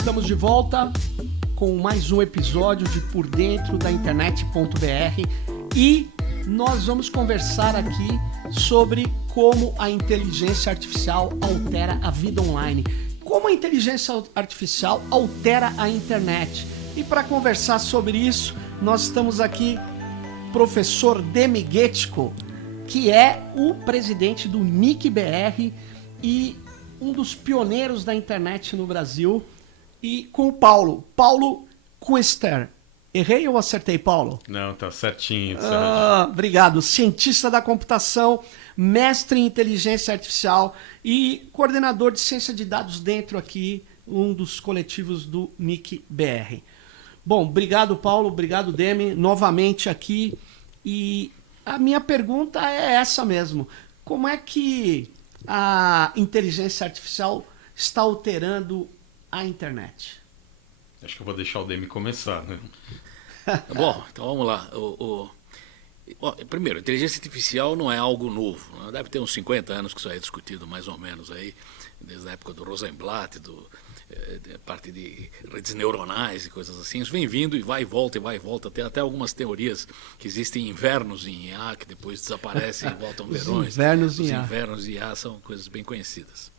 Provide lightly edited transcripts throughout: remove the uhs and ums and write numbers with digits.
Estamos de volta com mais um episódio de Por Dentro da Internet.br e nós vamos conversar aqui sobre como a inteligência artificial altera a vida online. Como a inteligência artificial altera a internet. E para conversar sobre isso, nós estamos aqui professor Demi Getchko, que é o presidente do NIC.br e um dos pioneiros da internet no Brasil, e com o Paulo Kuester. Errei ou acertei, Paulo? Não, tá certinho. Obrigado. Cientista da computação, mestre em inteligência artificial e coordenador de ciência de dados dentro aqui, um dos coletivos do NIC.br. Bom, obrigado, Paulo. Obrigado, Demi. Novamente aqui. E a minha pergunta é essa mesmo. Como é que a inteligência artificial está alterando a internet? Acho que eu vou deixar o Demi começar, né? Bom, então vamos lá. Bom, primeiro, inteligência artificial não é algo novo. Né? Deve ter uns 50 anos que isso aí é discutido, mais ou menos, aí, desde a época do Rosenblatt, parte de redes neuronais e coisas assim. Isso vem vindo e vai e volta. Tem até algumas teorias que existem invernos em IA, que depois desaparecem e voltam verões. Os invernos em IA são coisas bem conhecidas.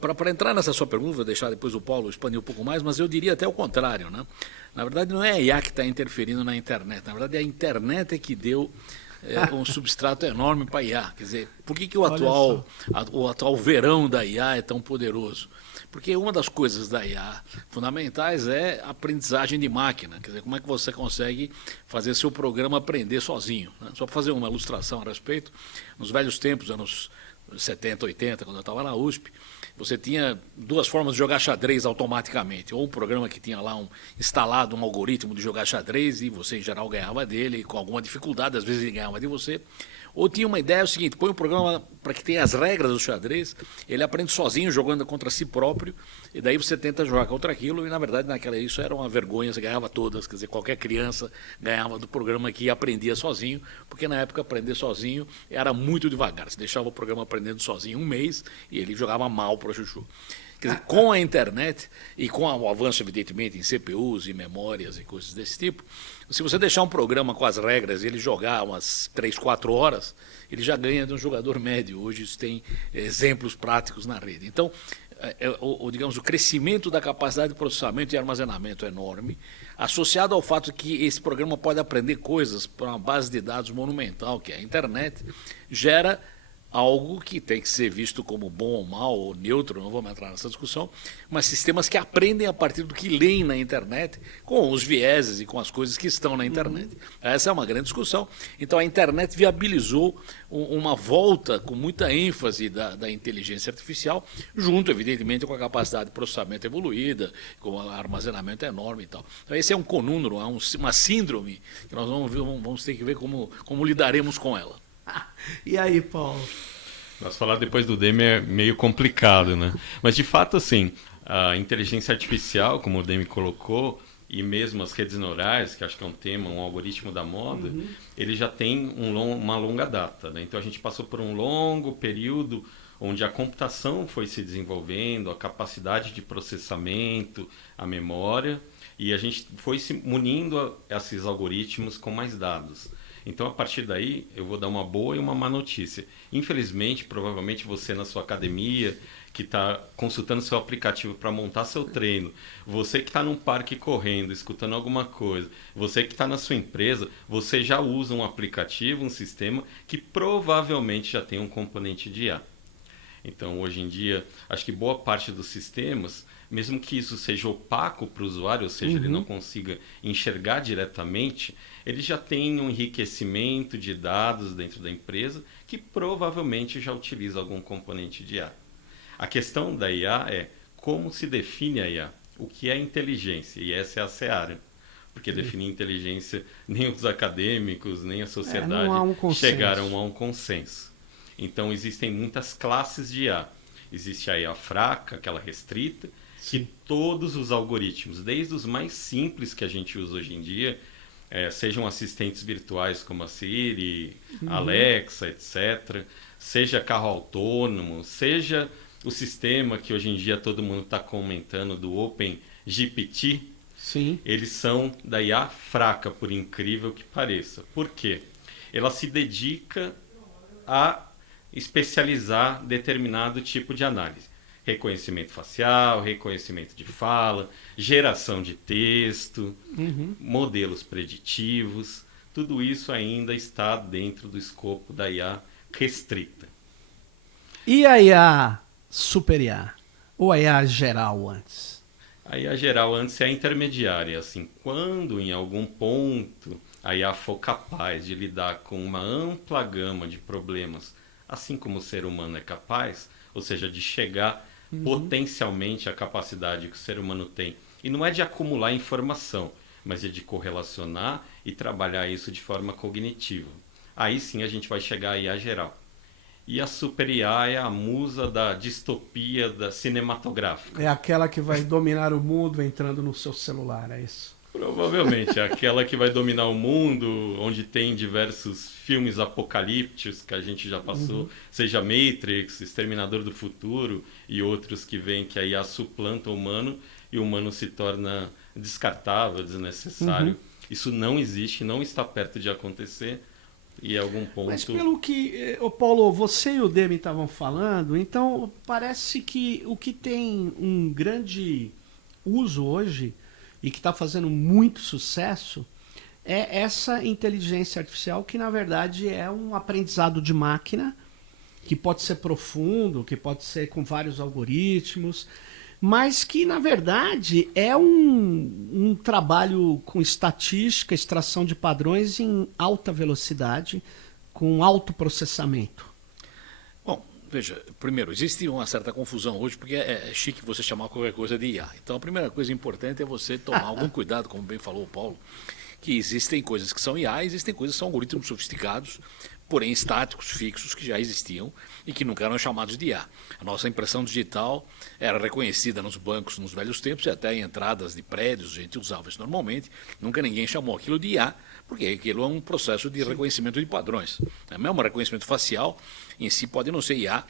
Para entrar nessa sua pergunta, vou deixar depois o Paulo expandir um pouco mais, mas eu diria até o contrário, né? Na verdade, não é a IA que está interferindo na internet, na verdade, a internet é que deu um substrato enorme para a IA. Quer dizer, por que o atual verão da IA é tão poderoso? Porque uma das coisas da IA fundamentais é a aprendizagem de máquina, quer dizer, como é que você consegue fazer seu programa aprender sozinho, né? Só para fazer uma ilustração a respeito, nos velhos tempos, anos 70, 80, quando eu estava na USP, você tinha duas formas de jogar xadrez automaticamente. Ou um programa que tinha lá instalado um algoritmo de jogar xadrez e você, em geral, ganhava dele, com alguma dificuldade, às vezes ele ganhava de você. Ou tinha uma ideia, é o seguinte, põe um programa para que tenha as regras do xadrez, ele aprende sozinho, jogando contra si próprio, e daí você tenta jogar contra aquilo, e na verdade isso era uma vergonha, você ganhava todas, quer dizer, qualquer criança ganhava do programa que aprendia sozinho, porque na época aprender sozinho era muito devagar, você deixava o programa aprendendo sozinho um mês, e ele jogava mal para o chuchu. Quer dizer, com a internet e com o avanço, evidentemente, em CPUs e memórias e coisas desse tipo, se você deixar um programa com as regras e ele jogar umas 3, 4 horas, ele já ganha de um jogador médio. Hoje isso tem exemplos práticos na rede. Então, digamos, o crescimento da capacidade de processamento e armazenamento é enorme, associado ao fato de que esse programa pode aprender coisas para uma base de dados monumental, que é a internet, gera algo que tem que ser visto como bom ou mal, ou neutro, não vamos entrar nessa discussão, mas sistemas que aprendem a partir do que leem na internet, com os vieses e com as coisas que estão na internet. Essa é uma grande discussão. Então a internet viabilizou uma volta com muita ênfase da inteligência artificial, junto, evidentemente, com a capacidade de processamento evoluída, com o armazenamento enorme e tal. Então esse é um conúndero, uma síndrome, que nós vamos ter que ver como lidaremos com ela. E aí, Paulo? Nós falar depois do Demi é meio complicado, né? Mas, de fato, assim, a inteligência artificial, como o Demi colocou, e mesmo as redes neurais, que acho que é um tema, um algoritmo da moda, ele já tem uma longa data, né? Então, a gente passou por um longo período onde a computação foi se desenvolvendo, a capacidade de processamento, a memória, e a gente foi se munindo a esses algoritmos com mais dados. Então, a partir daí, eu vou dar uma boa e uma má notícia. Infelizmente, provavelmente você na sua academia, que está consultando seu aplicativo para montar seu treino, você que está num parque correndo, escutando alguma coisa, você que está na sua empresa, você já usa um aplicativo, um sistema que provavelmente já tem um componente de IA. Então, hoje em dia, acho que boa parte dos sistemas, mesmo que isso seja opaco para o usuário, ou seja, ele não consiga enxergar diretamente, ele já tem um enriquecimento de dados dentro da empresa que provavelmente já utiliza algum componente de IA. A questão da IA é como se define a IA, o que é inteligência, e essa é a seara. Porque definir inteligência, nem os acadêmicos, nem a sociedade chegaram a um consenso. Então, existem muitas classes de IA. Existe a IA fraca, aquela restrita, que todos os algoritmos, desde os mais simples que a gente usa hoje em dia, sejam assistentes virtuais como a Siri, Alexa, etc., seja carro autônomo, seja o sistema que hoje em dia todo mundo está comentando do OpenGPT, Sim. eles são da IA fraca, por incrível que pareça. Por quê? Ela se dedica a especializar determinado tipo de análise. Reconhecimento facial, reconhecimento de fala, geração de texto, modelos preditivos. Tudo isso ainda está dentro do escopo da IA restrita. E a IA super IA? Ou a IA geral antes? A IA geral antes é a intermediária. Assim, quando em algum ponto a IA for capaz de lidar com uma ampla gama de problemas, assim como o ser humano é capaz, ou seja, de chegar potencialmente à capacidade que o ser humano tem. E não é de acumular informação, mas é de correlacionar e trabalhar isso de forma cognitiva. Aí sim a gente vai chegar à IA geral. E a super IA é a musa da distopia da cinematográfica. É aquela que vai dominar o mundo entrando no seu celular, é isso? Provavelmente, é aquela que vai dominar o mundo, onde tem diversos filmes apocalípticos que a gente já passou, seja Matrix, Exterminador do Futuro e outros que vêm que a IA suplanta o humano e o humano se torna descartável, desnecessário. Isso não existe, não está perto de acontecer e em algum ponto... Mas pelo que, Paulo, você e o Demi estavam falando, então parece que o que tem um grande uso hoje e que está fazendo muito sucesso é essa inteligência artificial que, na verdade, é um aprendizado de máquina que pode ser profundo, que pode ser com vários algoritmos, mas que, na verdade, é um trabalho com estatística, extração de padrões em alta velocidade, com alto processamento. Bom, veja, primeiro, existe uma certa confusão hoje, porque é chique você chamar qualquer coisa de IA. Então, a primeira coisa importante é você tomar algum cuidado, como bem falou o Paulo, que existem coisas que são IA, existem coisas que são algoritmos sofisticados, porém estáticos, fixos, que já existiam e que nunca eram chamados de IA. A nossa impressão digital era reconhecida nos bancos nos velhos tempos e até em entradas de prédios, a gente usava isso normalmente, nunca ninguém chamou aquilo de IA, porque aquilo é um processo de reconhecimento de padrões. Mesmo o reconhecimento facial em si pode não ser IA.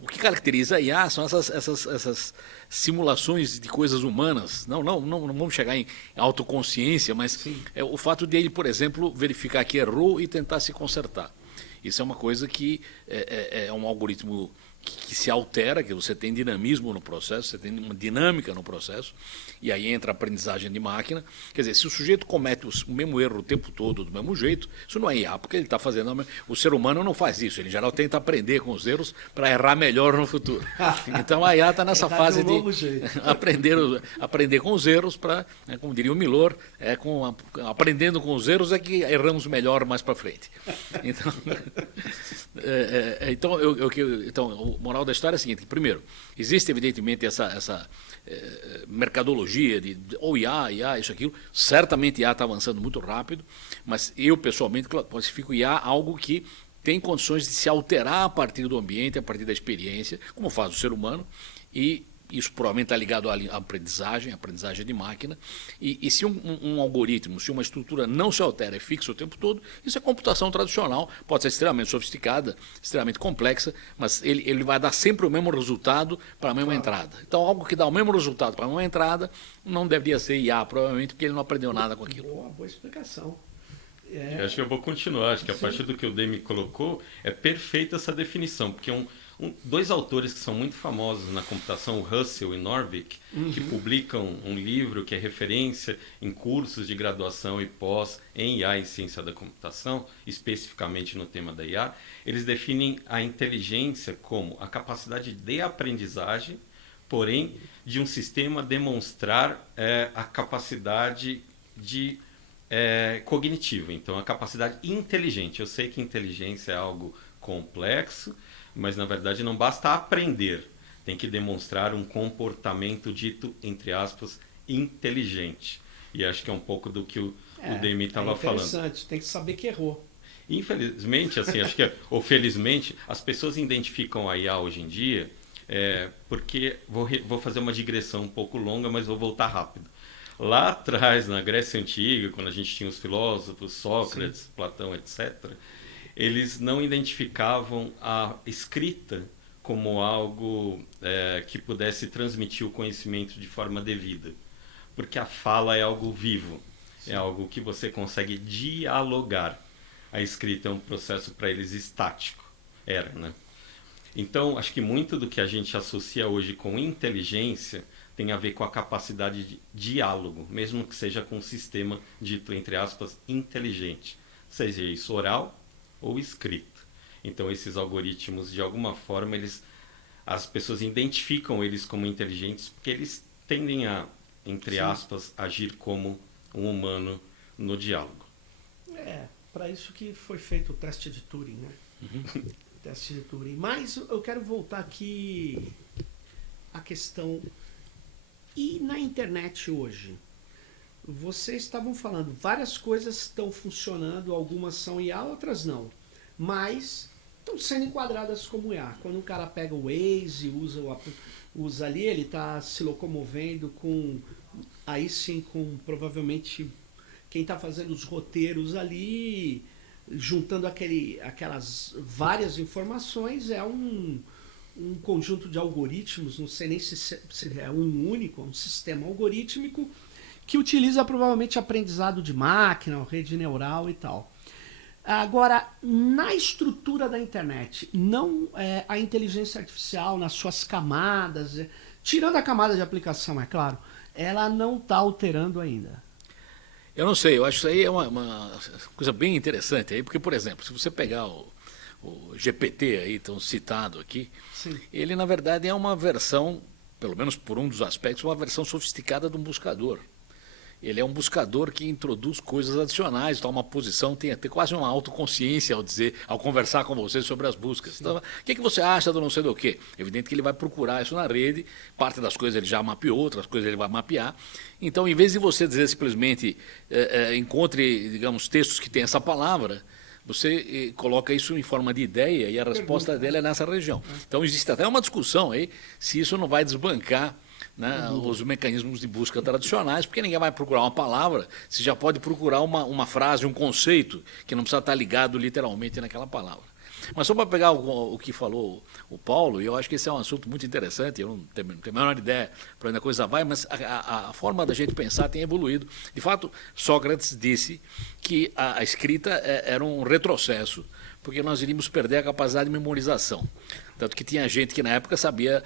O que caracteriza a IA são essas simulações de coisas humanas. Não vamos chegar em autoconsciência, mas é o fato de ele, por exemplo, verificar que errou e tentar se consertar. Isso é uma coisa que é um algoritmo que se altera, que você tem dinamismo no processo, você tem uma dinâmica no processo, e aí entra a aprendizagem de máquina. Quer dizer, se o sujeito comete o mesmo erro o tempo todo, do mesmo jeito, isso não é IA, porque ele está fazendo... O ser humano não faz isso, ele, em geral, tenta aprender com os erros para errar melhor no futuro. Então a IA está nessa fase de aprender com os erros para, como diria o Milor, aprendendo com os erros é que erramos melhor mais para frente. Então, a moral da história é a seguinte: primeiro, existe evidentemente essa mercadologia de ou IA, isso, aquilo. Certamente IA está avançando muito rápido, mas eu pessoalmente classifico IA algo que tem condições de se alterar a partir do ambiente, a partir da experiência, como faz o ser humano, e isso provavelmente está ligado à aprendizagem de máquina, e se um algoritmo, se uma estrutura não se altera, é fixa o tempo todo, isso é computação tradicional, pode ser extremamente sofisticada, extremamente complexa, mas ele vai dar sempre o mesmo resultado para a mesma entrada. Então, algo que dá o mesmo resultado para a mesma entrada, não deveria ser IA, provavelmente, porque ele não aprendeu nada com aquilo. Boa explicação. Eu acho que eu vou continuar, acho que a partir do que o Demi colocou, é perfeita essa definição, porque dois autores que são muito famosos na computação, o Russell e Norvig, que publicam um livro que é referência em cursos de graduação e pós em IA e ciência da computação, especificamente no tema da IA, eles definem a inteligência como a capacidade de aprendizagem, porém, de um sistema demonstrar a capacidade de cognitiva. Então, a capacidade inteligente. Eu sei que inteligência é algo complexo, mas na verdade não basta aprender, tem que demonstrar um comportamento dito, entre aspas, inteligente. E acho que é um pouco do que o Demi estava falando. Interessante, tem que saber que errou. Infelizmente, assim, acho que, ou felizmente, as pessoas identificam a IA hoje em dia, porque vou fazer uma digressão um pouco longa, mas vou voltar rápido. Lá atrás, na Grécia Antiga, quando a gente tinha os filósofos, Sócrates, Sim. Platão, etc., eles não identificavam a escrita como algo que pudesse transmitir o conhecimento de forma devida. Porque a fala é algo vivo, é algo que você consegue dialogar. A escrita é um processo para eles estático, né? Então, acho que muito do que a gente associa hoje com inteligência tem a ver com a capacidade de diálogo, mesmo que seja com um sistema dito, entre aspas, inteligente, seja isso oral ou escrito. Então, esses algoritmos, de alguma forma, as pessoas identificam eles como inteligentes porque eles tendem a, entre aspas, agir como um humano no diálogo. Para isso que foi feito o teste de Turing, né? Teste de Turing. Mas eu quero voltar aqui à questão. E na internet hoje? Vocês estavam falando, várias coisas estão funcionando, algumas são IA, outras não. Mas estão sendo enquadradas como IA. Quando um cara pega o Waze, usa ali, ele está se locomovendo com, aí sim, com provavelmente quem está fazendo os roteiros ali, juntando aquelas várias informações, é um conjunto de algoritmos, não sei nem se é um único, um sistema algorítmico, que utiliza provavelmente aprendizado de máquina, rede neural e tal. Agora, na estrutura da internet, não a inteligência artificial nas suas camadas, tirando a camada de aplicação, é claro, ela não está alterando ainda. Eu não sei, eu acho que isso aí é uma coisa bem interessante aí, porque, por exemplo, se você pegar o GPT aí, tão citado aqui, Sim. Ele na verdade é uma versão, pelo menos por um dos aspectos, uma versão sofisticada de um buscador. Ele é um buscador que introduz coisas adicionais, toma uma posição, tem até quase uma autoconsciência ao conversar com você sobre as buscas. Então, o que você acha do não sei do quê? Evidente que ele vai procurar isso na rede, parte das coisas ele já mapeou, outras coisas ele vai mapear. Então, em vez de você dizer simplesmente encontre, digamos, textos que têm essa palavra, você coloca isso em forma de ideia e a resposta dele é nessa região. Então, existe até uma discussão aí se isso não vai desbancar, né, os mecanismos de busca tradicionais, porque ninguém vai procurar uma palavra, você já pode procurar uma frase, um conceito, que não precisa estar ligado literalmente naquela palavra. Mas só para pegar o que falou o Paulo, e eu acho que esse é um assunto muito interessante, eu não tenho a menor ideia para onde a coisa vai, mas a forma da gente pensar tem evoluído. De fato, Sócrates disse que a escrita era um retrocesso, porque nós iríamos perder a capacidade de memorização. Tanto que tinha gente que na época sabia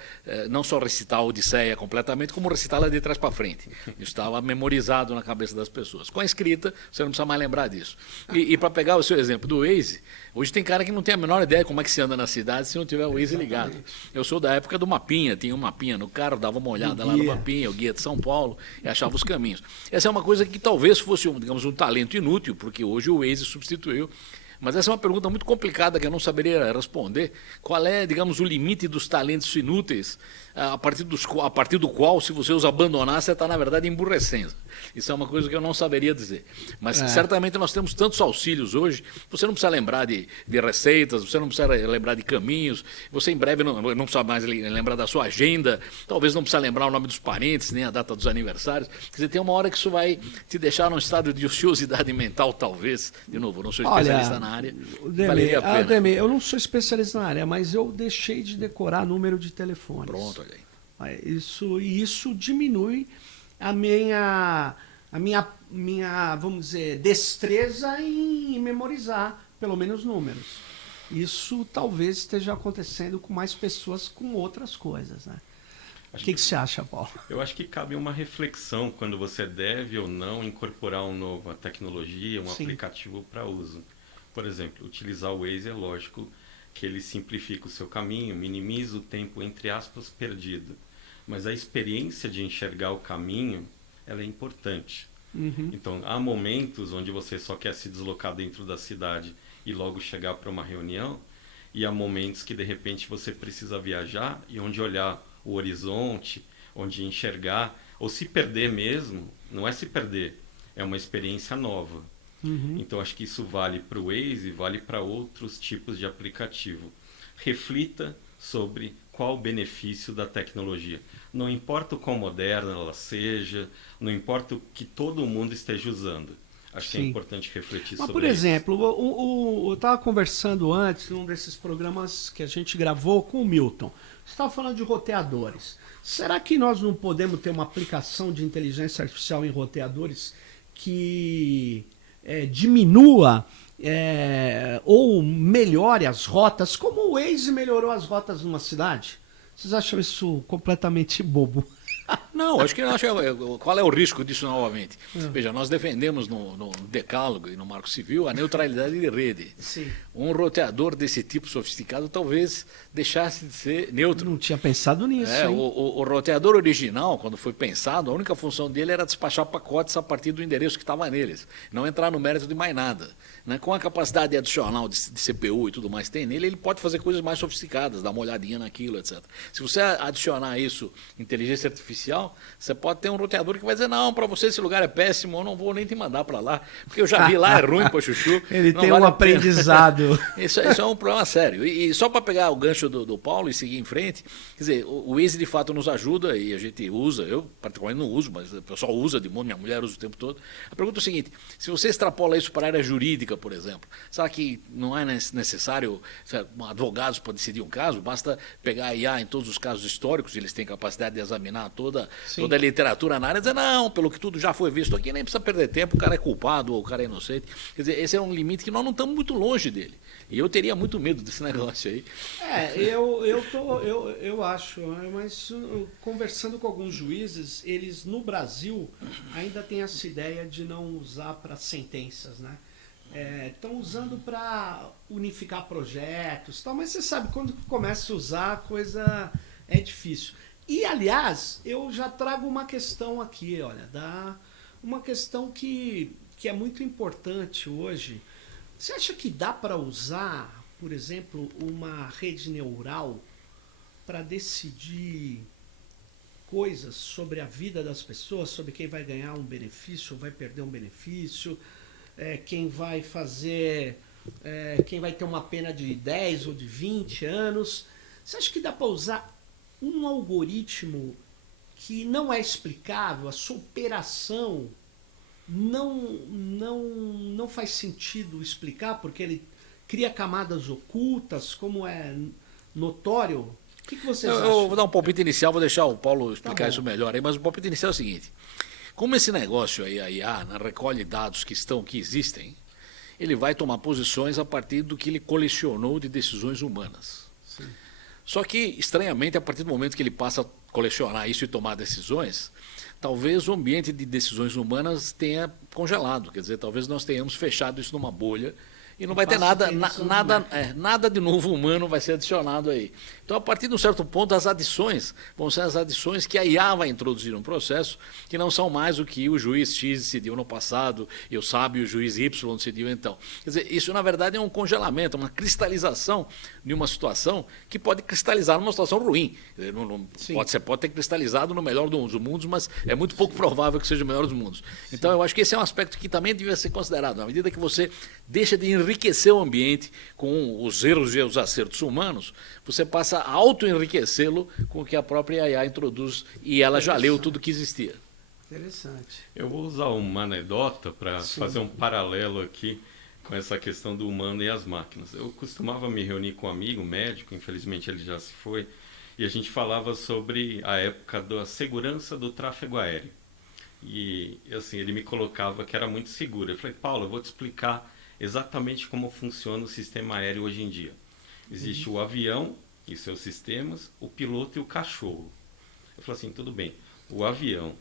não só recitar a Odisseia completamente, como recitá-la de trás para frente. Isso estava memorizado na cabeça das pessoas. Com a escrita, você não precisa mais lembrar disso. E para pegar o seu exemplo do Waze, hoje tem cara que não tem a menor ideia como é que se anda na cidade se não tiver o Waze ligado. Eu sou da época do mapinha, tinha um mapinha no carro, dava uma olhada lá no mapinha, o guia de São Paulo, e achava os caminhos. Essa é uma coisa que talvez fosse, digamos, um talento inútil, porque hoje o Waze substituiu. Mas essa é uma pergunta muito complicada que eu não saberia responder. Qual é, digamos, o limite dos talentos inúteis, a partir do qual, se você os abandonar, você está, na verdade, emburrecendo? Isso é uma coisa que eu não saberia dizer. Mas certamente nós temos tantos auxílios hoje, você não precisa lembrar de receitas, você não precisa lembrar de caminhos, você em breve não precisa mais lembrar da sua agenda, talvez não precisa lembrar o nome dos parentes, nem a data dos aniversários. Quer dizer, tem uma hora que isso vai te deixar num estado de ociosidade mental, talvez. De novo, eu não sou especialista na área. Valeria a pena. Ademir, eu não sou especialista na área, mas eu deixei de decorar número de telefones. Pronto, olha aí. Isso diminui a minha, vamos dizer, destreza em memorizar, pelo menos números. Isso talvez esteja acontecendo com mais pessoas com outras coisas, né? O que você acha, Paulo? Eu acho que cabe uma reflexão quando você deve ou não incorporar uma nova tecnologia, um aplicativo para uso. Por exemplo, utilizar o Waze é lógico que ele simplifica o seu caminho, minimiza o tempo, entre aspas, perdido. Mas a experiência de enxergar o caminho, ela é importante. Então, há momentos onde você só quer se deslocar dentro da cidade e logo chegar para uma reunião, e há momentos que, de repente, você precisa viajar e onde olhar o horizonte, onde enxergar, ou se perder mesmo, não é se perder, é uma experiência nova. Então, acho que isso vale para o Waze, vale para outros tipos de aplicativo. Reflita sobre qual o benefício da tecnologia. Não importa o quão moderna ela seja, não importa o que todo mundo esteja usando. Acho que é importante refletir Mas, sobre por isso. exemplo, eu estava conversando antes, num desses programas que a gente gravou com o Milton. Você estava falando de roteadores. Será que nós não podemos ter uma aplicação de inteligência artificial em roteadores que diminua ou melhore as rotas, como o Waze melhorou as rotas numa cidade? Vocês acham isso completamente bobo? Não, acho que qual é o risco disso novamente? Veja, nós defendemos no Decálogo e no Marco Civil a neutralidade de rede. Sim. Um roteador desse tipo sofisticado talvez deixasse de ser neutro. Não tinha pensado nisso, hein? O roteador original, quando foi pensado, a única função dele era despachar pacotes a partir do endereço que estava neles, não entrar no mérito de mais nada. Né? Com a capacidade adicional de CPU e tudo mais que tem nele, ele pode fazer coisas mais sofisticadas, dar uma olhadinha naquilo, etc. Se você adicionar isso, inteligência artificial, você pode ter um roteador que vai dizer, não, para você esse lugar é péssimo, eu não vou nem te mandar para lá, porque eu já vi lá, é ruim para chuchu. Ele tem um aprendizado. Isso é um problema sério. E só para pegar o gancho do Paulo e seguir em frente, quer dizer, o Waze de fato nos ajuda e a gente usa, eu particularmente não uso, mas o pessoal usa de monte, minha mulher usa o tempo todo. A pergunta é o seguinte, se você extrapola isso para a área jurídica, por exemplo, será que não é necessário advogados para decidir um caso? Basta pegar a IA em todos os casos históricos, eles têm capacidade de examinar toda a literatura na área e dizer, não, pelo que tudo já foi visto aqui, nem precisa perder tempo, o cara é culpado ou o cara é inocente. Quer dizer, esse é um limite que nós não estamos muito longe dele. E eu teria muito medo desse negócio aí. Eu acho, mas conversando com alguns juízes, eles no Brasil ainda têm essa ideia de não usar para sentenças, né? Estão usando para unificar projetos, tal, mas você sabe, quando começa a usar, a coisa é difícil. E, aliás, eu já trago uma questão aqui, olha, uma questão que é muito importante hoje. Você acha que dá para usar, por exemplo, uma rede neural para decidir coisas sobre a vida das pessoas, sobre quem vai ganhar um benefício ou vai perder um benefício, quem vai ter uma pena de 10 ou de 20 anos? Você acha que dá para usar um algoritmo que não é explicável, a sua operação não faz sentido explicar, porque ele cria camadas ocultas, como é notório? O que vocês acham? Eu vou dar um palpite inicial, vou deixar o Paulo explicar isso melhor aí, mas o palpite inicial é o seguinte: como esse negócio aí, a IA, recolhe dados que existem, ele vai tomar posições a partir do que ele colecionou de decisões humanas. Sim. Só que, estranhamente, a partir do momento que ele passa a colecionar isso e tomar decisões, talvez o ambiente de decisões humanas tenha congelado. Quer dizer, talvez nós tenhamos fechado isso numa bolha e não vai ter nada de novo humano vai ser adicionado aí. Então, a partir de um certo ponto, as adições vão ser as adições que a IA vai introduzir no processo, que não são mais o que o juiz X decidiu no passado e o sábio juiz Y decidiu então. Quer dizer, isso, na verdade, é um congelamento, uma cristalização de uma situação que pode cristalizar numa situação ruim. Você pode ter cristalizado no melhor dos mundos, mas é muito pouco provável que seja o melhor dos mundos. Então, eu acho que esse é um aspecto que também devia ser considerado. Na medida que você deixa de enriquecer o ambiente com os erros e os acertos humanos, você passa a auto-enriquecê-lo com o que a própria IA introduz e ela já leu tudo que existia. Interessante. Eu vou usar uma anedota para fazer um paralelo aqui com essa questão do humano e as máquinas. Eu costumava me reunir com um amigo médico, infelizmente ele já se foi, e a gente falava sobre a época da segurança do tráfego aéreo. E assim, ele me colocava que era muito seguro. Eu falei, Paulo, eu vou te explicar exatamente como funciona o sistema aéreo hoje em dia. Existe o avião e seus sistemas, o piloto e o cachorro. Eu falei assim, tudo bem, o avião,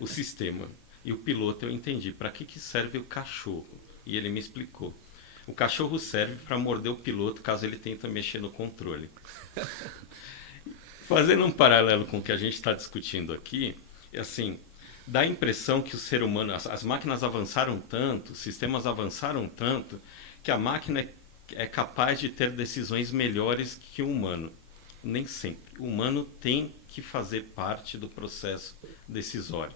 o sistema e o piloto eu entendi. Para que serve o cachorro? E ele me explicou. O cachorro serve para morder o piloto caso ele tente mexer no controle. Fazendo um paralelo com o que a gente está discutindo aqui, assim, dá a impressão que o ser humano, as máquinas avançaram tanto, os sistemas avançaram tanto, que a máquina é capaz de ter decisões melhores que o humano. Nem sempre. O humano tem que fazer parte do processo decisório.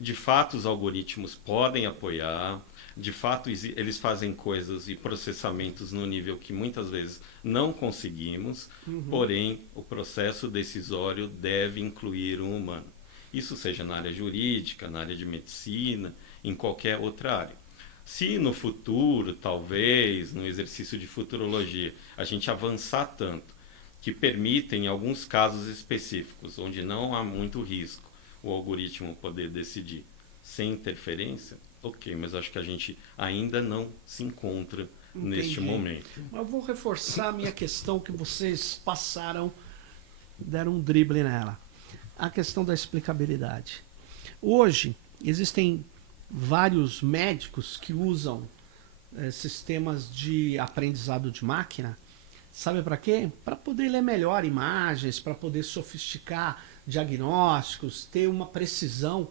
De fato, os algoritmos podem apoiar, de fato, eles fazem coisas e processamentos no nível que muitas vezes não conseguimos, porém, o processo decisório deve incluir um humano. Isso seja na área jurídica, na área de medicina, em qualquer outra área. Se no futuro, talvez, no exercício de futurologia, a gente avançar tanto que permitem, em alguns casos específicos, onde não há muito risco, o algoritmo poder decidir sem interferência, ok, mas acho que a gente ainda não se encontra neste momento. Eu vou reforçar a minha questão que vocês passaram, deram um drible nela. A questão da explicabilidade. Hoje, existem vários médicos que usam sistemas de aprendizado de máquina. Sabe para quê? Para poder ler melhor imagens, para poder sofisticar diagnósticos, ter uma precisão.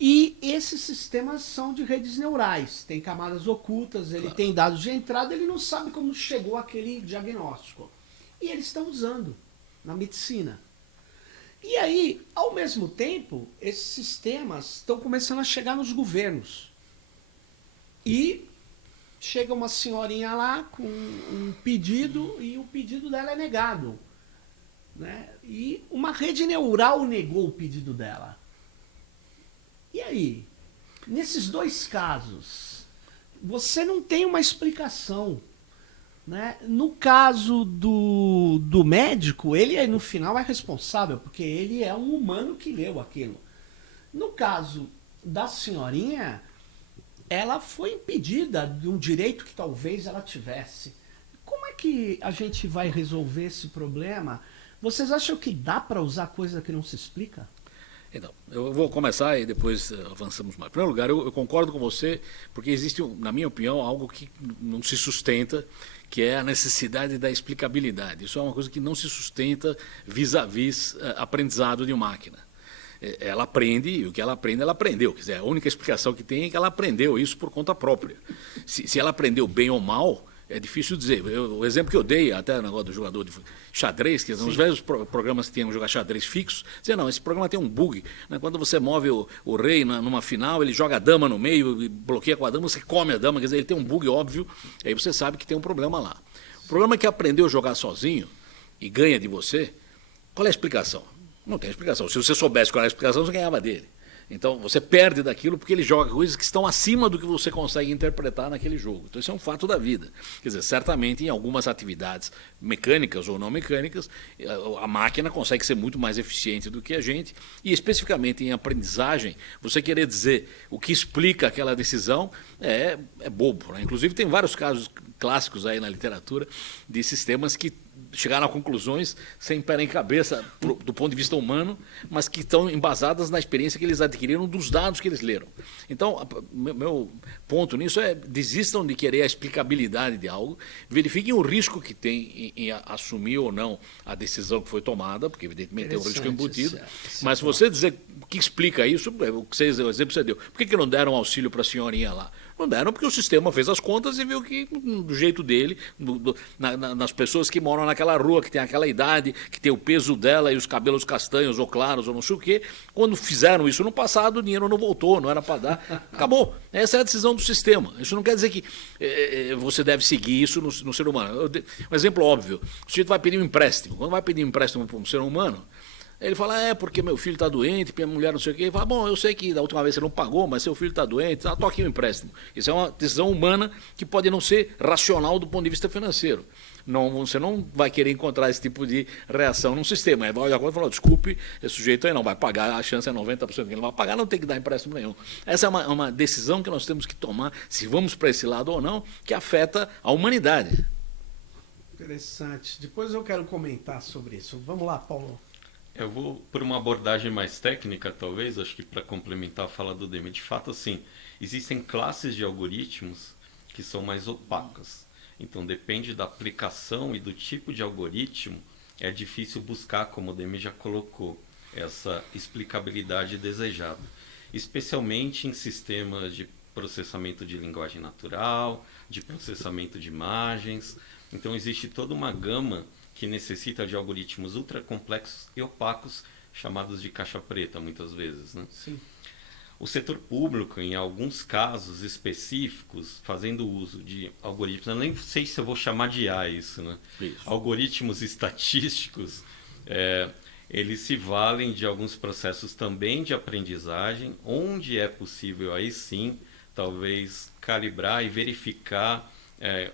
E esses sistemas são de redes neurais, tem camadas ocultas, ele tem dados de entrada, ele não sabe como chegou aquele diagnóstico. E eles estão usando na medicina. E aí, ao mesmo tempo, esses sistemas estão começando a chegar nos governos. E chega uma senhorinha lá com um pedido e o pedido dela é negado, né? E uma rede neural negou o pedido dela. E aí? Nesses dois casos, você não tem uma explicação, né? No caso do médico, ele no final é responsável, porque ele é um humano que leu aquilo. No caso da senhorinha, ela foi impedida de um direito que talvez ela tivesse. Como é que a gente vai resolver esse problema? Vocês acham que dá para usar coisa que não se explica? Então, eu vou começar e depois avançamos mais. Em primeiro lugar, eu concordo com você, porque existe, na minha opinião, algo que não se sustenta, que é a necessidade da explicabilidade. Isso é uma coisa que não se sustenta vis-à-vis aprendizado de máquina. Ela aprende, e o que ela aprende, ela aprendeu. Quer dizer, a única explicação que tem é que ela aprendeu isso por conta própria. Se ela aprendeu bem ou mal, é difícil dizer. O exemplo que eu dei, até o negócio do jogador de xadrez, que nos velhos programas que tinham jogar xadrez fixos, dizia, não, esse programa tem um bug. Né? Quando você move o rei numa final, ele joga a dama no meio e bloqueia com a dama, você come a dama, quer dizer, ele tem um bug óbvio, aí você sabe que tem um problema lá. O problema é que aprendeu a jogar sozinho e ganha de você, qual é a explicação? Não tem explicação. Se você soubesse qual é a explicação, você ganhava dele. Então, você perde daquilo porque ele joga coisas que estão acima do que você consegue interpretar naquele jogo. Então, isso é um fato da vida. Quer dizer, certamente, em algumas atividades mecânicas ou não mecânicas, a máquina consegue ser muito mais eficiente do que a gente. E, especificamente, em aprendizagem, você querer dizer o que explica aquela decisão é bobo. Né? Inclusive, tem vários casos clássicos aí na literatura de sistemas que chegaram a conclusões sem pé nem cabeça do ponto de vista humano, mas que estão embasadas na experiência que eles adquiriram dos dados que eles leram. Então, meu ponto nisso é desistam de querer a explicabilidade de algo, verifiquem o risco que tem em assumir ou não a decisão que foi tomada, porque evidentemente tem um risco embutido, mas se você dizer o que explica isso, o exemplo que você deu, por que não deram auxílio para a senhorinha lá? Não deram porque o sistema fez as contas e viu que, do jeito dele, nas pessoas que moram naquela rua, que tem aquela idade, que tem o peso dela e os cabelos castanhos ou claros ou não sei o quê, quando fizeram isso no passado, o dinheiro não voltou, não era para dar. Acabou. Essa é a decisão do sistema. Isso não quer dizer que você deve seguir isso no ser humano. Um exemplo óbvio, o sujeito vai pedir um empréstimo. Quando vai pedir um empréstimo para um ser humano, ele fala, porque meu filho está doente, minha mulher não sei o quê. Ele fala, bom, eu sei que da última vez você não pagou, mas seu filho está doente, tô aqui o empréstimo. Isso é uma decisão humana que pode não ser racional do ponto de vista financeiro. Não, você não vai querer encontrar esse tipo de reação num sistema. Aí vai olhar e falar, desculpe, esse sujeito aí não vai pagar, a chance é 90% que ele não vai pagar, não tem que dar empréstimo nenhum. Essa é uma decisão que nós temos que tomar, se vamos para esse lado ou não, que afeta a humanidade. Interessante. Depois eu quero comentar sobre isso. Vamos lá, Paulo. Eu vou por uma abordagem mais técnica, talvez, acho que para complementar a fala do Demi. De fato, assim, existem classes de algoritmos que são mais opacas. Então, depende da aplicação e do tipo de algoritmo, é difícil buscar, como o Demi já colocou, essa explicabilidade desejada. Especialmente em sistemas de processamento de linguagem natural, de processamento de imagens. Então, existe toda uma gama que necessita de algoritmos ultra complexos e opacos, chamados de caixa preta, muitas vezes. Né? Sim. O setor público, em alguns casos específicos, fazendo uso de algoritmos, eu nem sei se eu vou chamar de IA isso, né? Isso. Algoritmos estatísticos, eles se valem de alguns processos também de aprendizagem, onde é possível, aí sim, talvez calibrar e verificar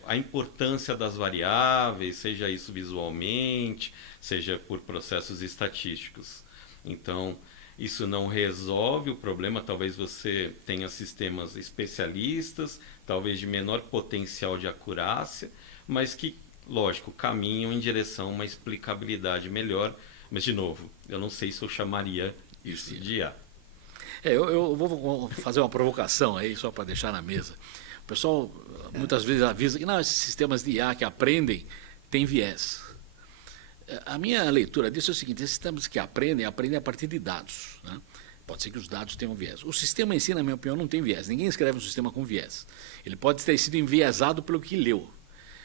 a importância das variáveis, seja isso visualmente, seja por processos estatísticos. Então, isso não resolve o problema, talvez você tenha sistemas especialistas, talvez de menor potencial de acurácia, mas que, lógico, caminham em direção a uma explicabilidade melhor. Mas, de novo, eu não sei se eu chamaria isso de IA. Eu vou fazer uma provocação aí, só para deixar na mesa. O pessoal muitas vezes avisa que não, esses sistemas de IA que aprendem têm viés. A minha leitura disso é o seguinte: esses sistemas que aprendem a partir de dados, né? Pode ser que os dados tenham viés. O sistema em si, na minha opinião, não tem viés. Ninguém escreve um sistema com viés. Ele pode ter sido enviesado pelo que leu,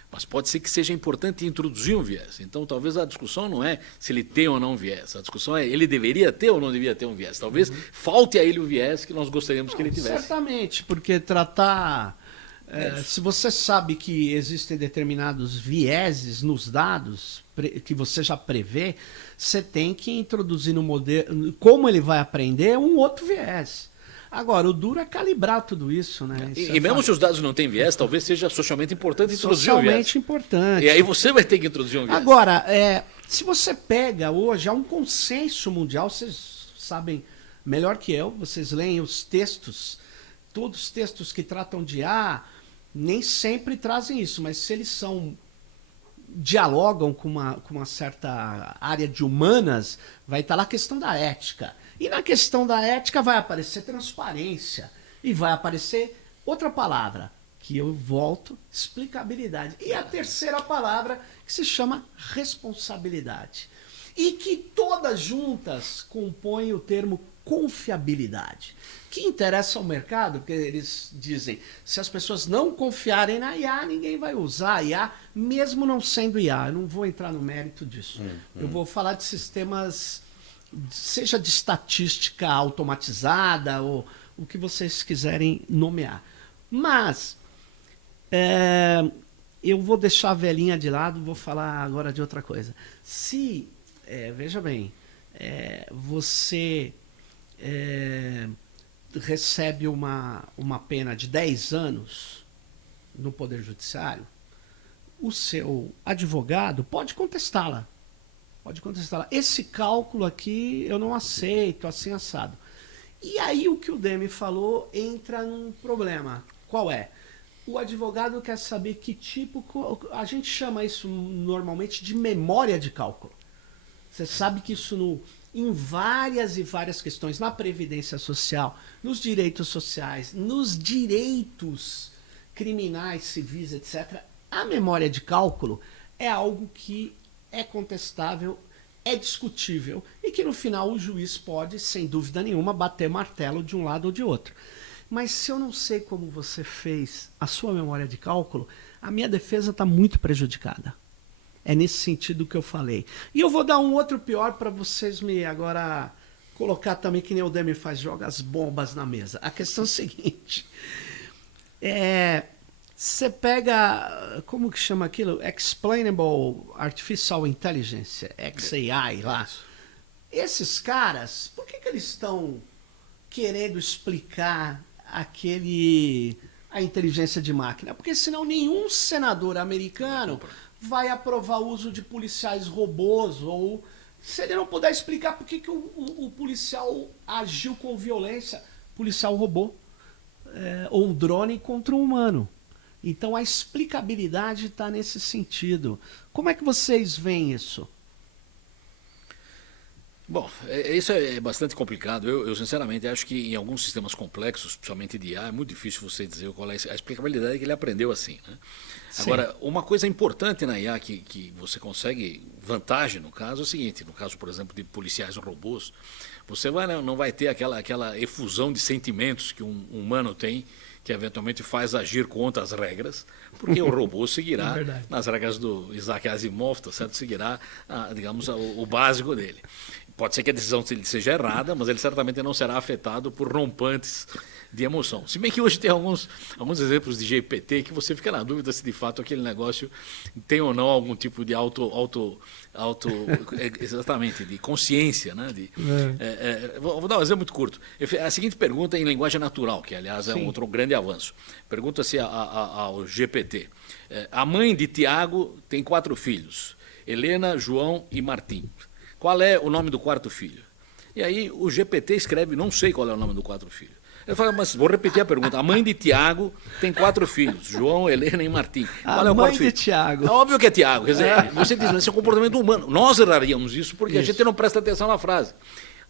mas pode ser que seja importante introduzir um viés. Então, talvez a discussão não é se ele tem ou não viés. A discussão é ele deveria ter ou não deveria ter um viés. Talvez falte a ele o viés que nós gostaríamos que ele tivesse. Certamente, porque tratar... se você sabe que existem determinados vieses nos dados que você já prevê, você tem que introduzir no modelo, como ele vai aprender, um outro viés. Agora, o duro é calibrar tudo isso, né? E mesmo se os dados não têm viés, talvez seja socialmente importante introduzir um viés. Socialmente importante. E aí você vai ter que introduzir um viés. Agora, se você pega hoje, há um consenso mundial, vocês sabem melhor que eu, vocês leem os textos, todos os textos que tratam de IA, nem sempre trazem isso, mas se eles dialogam com uma certa área de humanas, vai estar lá a questão da ética. E na questão da ética vai aparecer transparência. E vai aparecer outra palavra, que eu volto, explicabilidade. E a terceira palavra, que se chama responsabilidade. E que todas juntas compõem o termo confiabilidade. Que interessa ao mercado, porque eles dizem, se as pessoas não confiarem na IA, ninguém vai usar a IA, mesmo não sendo IA. Eu não vou entrar no mérito disso. Eu vou falar de sistemas, seja de estatística automatizada, ou o que vocês quiserem nomear. Mas, eu vou deixar a velhinha de lado, vou falar agora de outra coisa. Se, veja bem, você... recebe uma pena de 10 anos no Poder Judiciário, o seu advogado pode contestá-la. Pode contestá-la. Esse cálculo aqui eu não aceito, assim assado. E aí o que o Demi falou entra num problema. Qual é? O advogado quer saber que tipo... A gente chama isso normalmente de memória de cálculo. Você sabe que isso em várias e várias questões, na Previdência Social, nos direitos sociais, nos direitos criminais, civis, etc., a memória de cálculo é algo que é contestável, é discutível e que no final o juiz pode, sem dúvida nenhuma, bater martelo de um lado ou de outro. Mas se eu não sei como você fez a sua memória de cálculo, a minha defesa está muito prejudicada. É nesse sentido que eu falei. E eu vou dar um outro pior para vocês me agora colocar também, que nem o Demi faz, joga as bombas na mesa. A questão é a seguinte. Você pega, como que chama aquilo? Explainable Artificial Intelligence, XAI lá. Esses caras, por que eles estão querendo explicar a inteligência de máquina? Porque senão nenhum senador americano vai aprovar o uso de policiais robôs, ou se ele não puder explicar por que o policial agiu com violência, policial robô, ou drone contra um humano. Então a explicabilidade está nesse sentido. Como é que vocês veem isso? Bom, isso é bastante complicado. Eu sinceramente acho que em alguns sistemas complexos, principalmente de IA, é muito difícil você dizer qual é a explicabilidade que ele aprendeu assim, né? Agora, uma coisa importante na IA que você consegue vantagem no caso é o seguinte: no caso, por exemplo, de policiais robôs, você não vai ter aquela efusão de sentimentos que um humano tem, que eventualmente faz agir contra as regras, porque o robô seguirá nas regras do Isaac Asimov, tá certo? Seguirá, digamos, o básico dele. Pode ser que a decisão seja errada, mas ele certamente não será afetado por rompantes de emoção. Se bem que hoje tem alguns exemplos de GPT que você fica na dúvida se de fato aquele negócio tem ou não algum tipo de exatamente, de consciência, né? Vou dar um exemplo muito curto. A seguinte pergunta em linguagem natural, que aliás é um outro grande avanço. Pergunta-se ao GPT. A mãe de Tiago tem 4 filhos, Helena, João e Martim. Qual é o nome do 4º filho? E aí o GPT escreve, não sei qual é o nome do 4º filho. Ele fala, mas vou repetir a pergunta. A mãe de Tiago tem 4 filhos, João, Helena e Martim. Qual é o 4º filho? De Tiago. É óbvio que é Tiago. Quer dizer, você diz, mas esse é um comportamento humano. Nós erraríamos isso porque a gente não presta atenção na frase.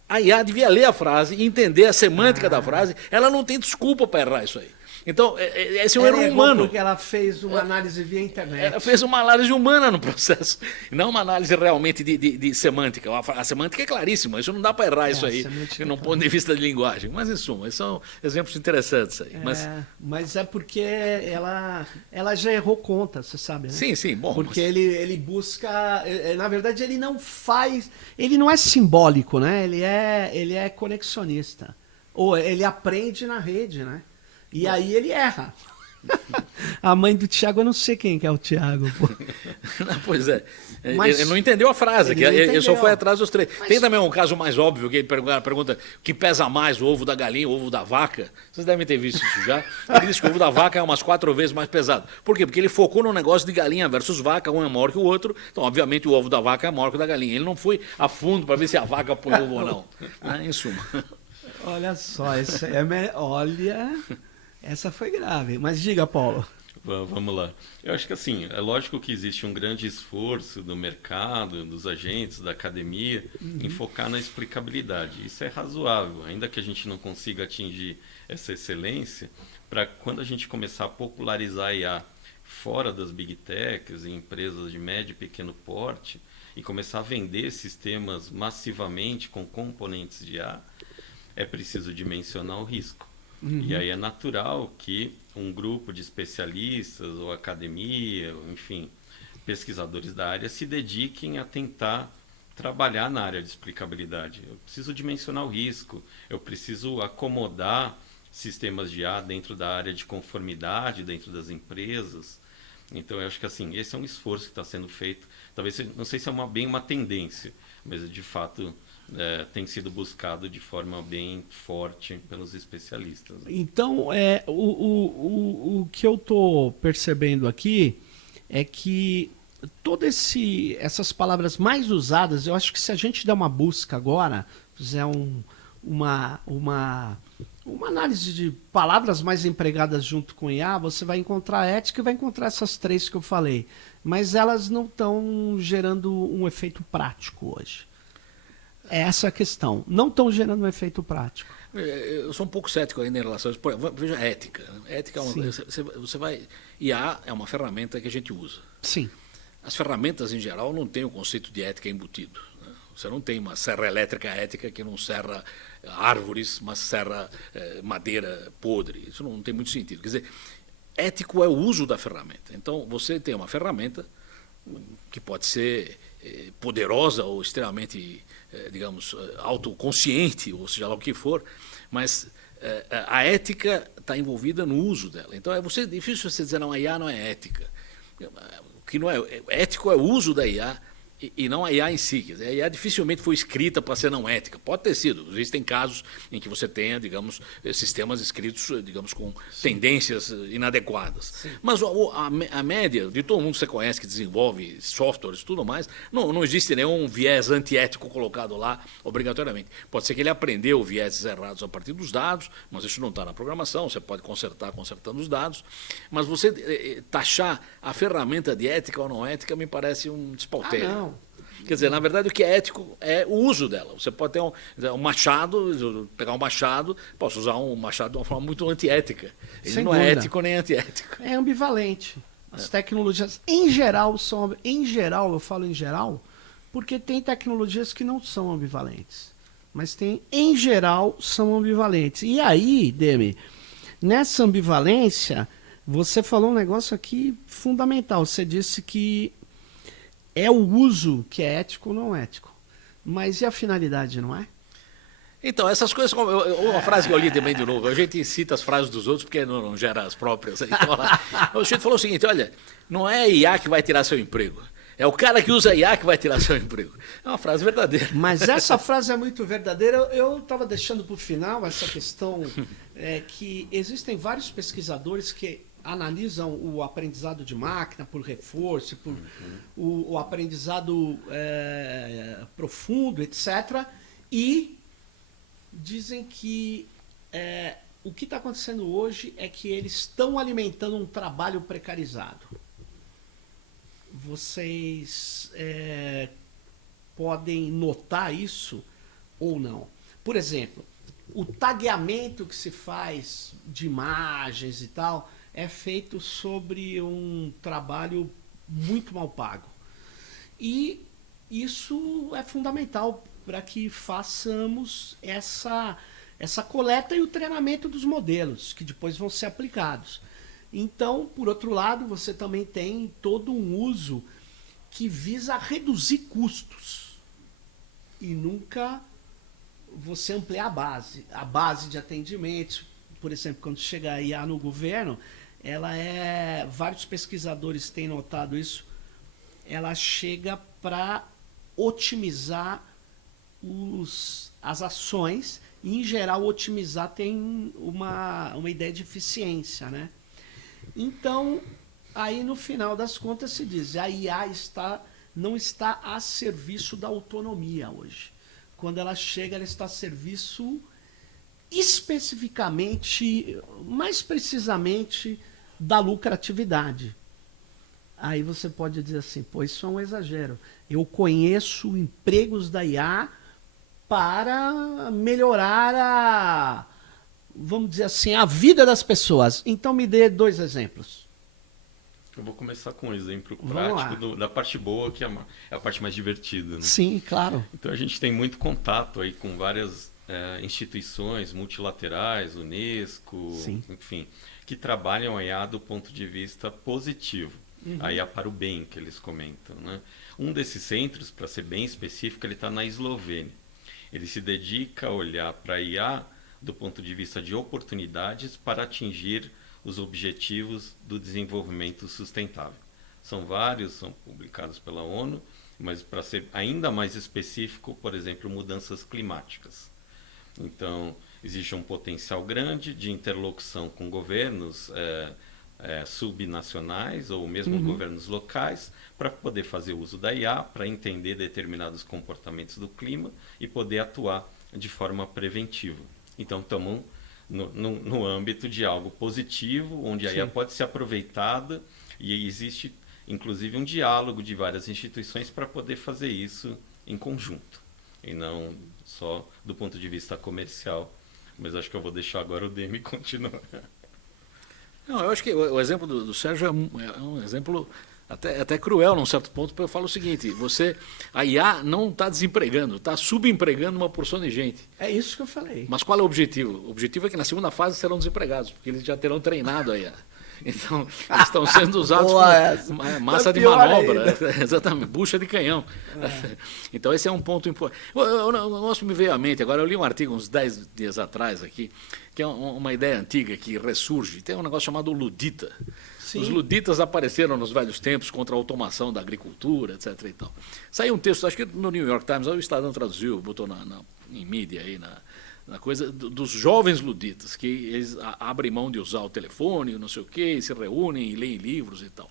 A IA devia ler a frase e entender a semântica da frase. Ela não tem desculpa para errar isso aí. Então, esse é um erro humano. Porque ela fez uma análise via internet. Ela fez uma análise humana no processo, não uma análise realmente de semântica. A semântica é claríssima, isso não dá para errar isso aí, no ponto de vista de linguagem. Mas, em suma, esses são exemplos interessantes aí. Mas é porque ela já errou conta, você sabe, né? Sim, bom. Porque ele busca... Na verdade, ele não faz... Ele não é simbólico, né? Ele é conexionista. Ou ele aprende na rede, né? E aí ele erra. A mãe do Tiago, eu não sei quem que é o Tiago. Pois é. Ele não entendeu a frase, ele só foi atrás dos 3. Tem também um caso mais óbvio, que ele pergunta o que pesa mais, o ovo da galinha ou o ovo da vaca. Vocês devem ter visto isso já. Ele disse que o ovo da vaca é umas 4 vezes mais pesado. Por quê? Porque ele focou no negócio de galinha versus vaca, um é maior que o outro. Então, obviamente, o ovo da vaca é maior que o da galinha. Ele não foi a fundo para ver se a vaca põe ovo ou não. Em suma. Olha só, isso olha... Essa foi grave. Mas diga, Paulo. Vamos lá. Eu acho que assim, é lógico que existe um grande esforço do mercado, dos agentes, da academia, em focar na explicabilidade. Isso é razoável, ainda que a gente não consiga atingir essa excelência, para quando a gente começar a popularizar a IA fora das big techs, em empresas de médio e pequeno porte, e começar a vender sistemas massivamente com componentes de IA, é preciso dimensionar o risco. E aí é natural que um grupo de especialistas ou academia, enfim, pesquisadores da área se dediquem a tentar trabalhar na área de explicabilidade. Eu preciso dimensionar o risco, eu preciso acomodar sistemas de IA dentro da área de conformidade, dentro das empresas. Então eu acho que assim, esse é um esforço que está sendo feito. Talvez, não sei se é bem uma tendência, mas de fato... tem sido buscado de forma bem forte pelos especialistas. Então, o que eu estou percebendo aqui é que todas essas palavras mais usadas, eu acho que se a gente der uma busca agora, fizer uma análise de palavras mais empregadas junto com IA, você vai encontrar ética e vai encontrar essas 3 que eu falei. Mas elas não estão gerando um efeito prático hoje. Essa é a questão. Não estão gerando um efeito prático. Eu sou um pouco cético ainda em relação a isso. Veja a ética. Ética é uma coisa. Você vai. IA é uma ferramenta que a gente usa. Sim. As ferramentas, em geral, não têm o conceito de ética embutido. Né? Você não tem uma serra elétrica ética que não serra árvores, mas serra madeira podre. Isso não tem muito sentido. Quer dizer, ético é o uso da ferramenta. Então, você tem uma ferramenta que pode ser poderosa ou extremamente, digamos, autoconsciente, ou seja lá o que for, mas a ética está envolvida no uso dela. Então é difícil você dizer, não, a IA não é ética. O que não é ético é o uso da IA e não a IA em si. Quer dizer, a IA dificilmente foi escrita para ser não ética. Pode ter sido. Existem casos em que você tenha, digamos, sistemas escritos, digamos, com tendências inadequadas. Sim. Mas a média de todo mundo que você conhece que desenvolve softwares e tudo mais, não existe nenhum viés antiético colocado lá obrigatoriamente. Pode ser que ele aprendeu vieses errados a partir dos dados, mas isso não está na programação, você pode consertando os dados. Mas você taxar a ferramenta de ética ou não ética me parece um despautério. Não. Quer dizer, na verdade, o que é ético é o uso dela. Você pode ter um machado, pegar um machado, posso usar um machado de uma forma muito antiética. Ele Sem não dúvida. é ético nem antiético. É ambivalente. As tecnologias, em geral, são... Em geral, eu falo em geral, porque tem tecnologias que não são ambivalentes. Mas tem, em geral, são ambivalentes. E aí, Demi, nessa ambivalência, você falou um negócio aqui fundamental. Você disse que é o uso que é ético ou não ético. Mas e a finalidade, não é? Então, essas coisas, uma frase que eu li também de novo, a gente cita as frases dos outros porque não gera as próprias. Então, o sujeito falou o seguinte, olha, não é a IA que vai tirar seu emprego, é o cara que usa IA que vai tirar seu emprego. É uma frase verdadeira. Mas essa frase é muito verdadeira. Eu estava deixando para o final essa questão que existem vários pesquisadores que analisam o aprendizado de máquina por reforço, por o aprendizado profundo, etc. E dizem que o que está acontecendo hoje é que eles estão alimentando um trabalho precarizado. Vocês podem notar isso ou não? Por exemplo, o tagueamento que se faz de imagens e tal é feito sobre um trabalho muito mal pago. E isso é fundamental para que façamos essa coleta e o treinamento dos modelos, que depois vão ser aplicados. Então, por outro lado, você também tem todo um uso que visa reduzir custos e nunca você ampliar a base de atendimento. Por exemplo, quando chega a IA no governo, vários pesquisadores têm notado isso, ela chega para otimizar as ações e, em geral, otimizar tem uma ideia de eficiência, né? Então, aí no final das contas se diz, a IA não está a serviço da autonomia hoje. Quando ela chega, ela está a serviço especificamente, mais precisamente, da lucratividade. Aí você pode dizer assim, pô, isso é um exagero. Eu conheço empregos da IA para melhorar vamos dizer assim, a vida das pessoas. Então me dê 2 exemplos. Eu vou começar com um exemplo prático da parte boa, que é a parte mais divertida, né? Sim, claro. Então a gente tem muito contato aí com várias instituições multilaterais, Unesco, sim, enfim, que trabalham a IA do ponto de vista positivo. A IA para o bem, que eles comentam, né? Um desses centros, para ser bem específico, ele está na Eslovênia. Ele se dedica a olhar para a IA do ponto de vista de oportunidades para atingir os objetivos do desenvolvimento sustentável. São vários, são publicados pela ONU, mas para ser ainda mais específico, por exemplo, mudanças climáticas. Então, existe um potencial grande de interlocução com governos subnacionais ou mesmo governos locais para poder fazer uso da IA, para entender determinados comportamentos do clima e poder atuar de forma preventiva. Então, estamos no âmbito de algo positivo, onde a IA pode ser aproveitada e existe, inclusive, um diálogo de várias instituições para poder fazer isso em conjunto, e não só do ponto de vista comercial. Mas acho que eu vou deixar agora o Demi continuar. Não, eu acho que o exemplo do Sérgio é um exemplo até cruel num certo ponto, porque eu falo o seguinte, a IA não está desempregando, está subempregando uma porção de gente. É isso que eu falei. Mas qual é o objetivo? O objetivo é que na segunda fase serão desempregados, porque eles já terão treinado a IA. Então, eles estão sendo usados como massa de manobra, exatamente, bucha de canhão. Então, esse é um ponto importante. O negócio me veio à mente, agora eu li um artigo uns 10 dias atrás aqui, que é uma ideia antiga que ressurge, tem um negócio chamado ludita. Sim. Os luditas apareceram nos velhos tempos contra a automação da agricultura, etc. E tal. Saiu um texto, acho que no New York Times, o Estadão traduziu, botou em mídia aí, na coisa dos jovens luditas, que eles abrem mão de usar o telefone, não sei o quê, se reúnem e leem livros e tal.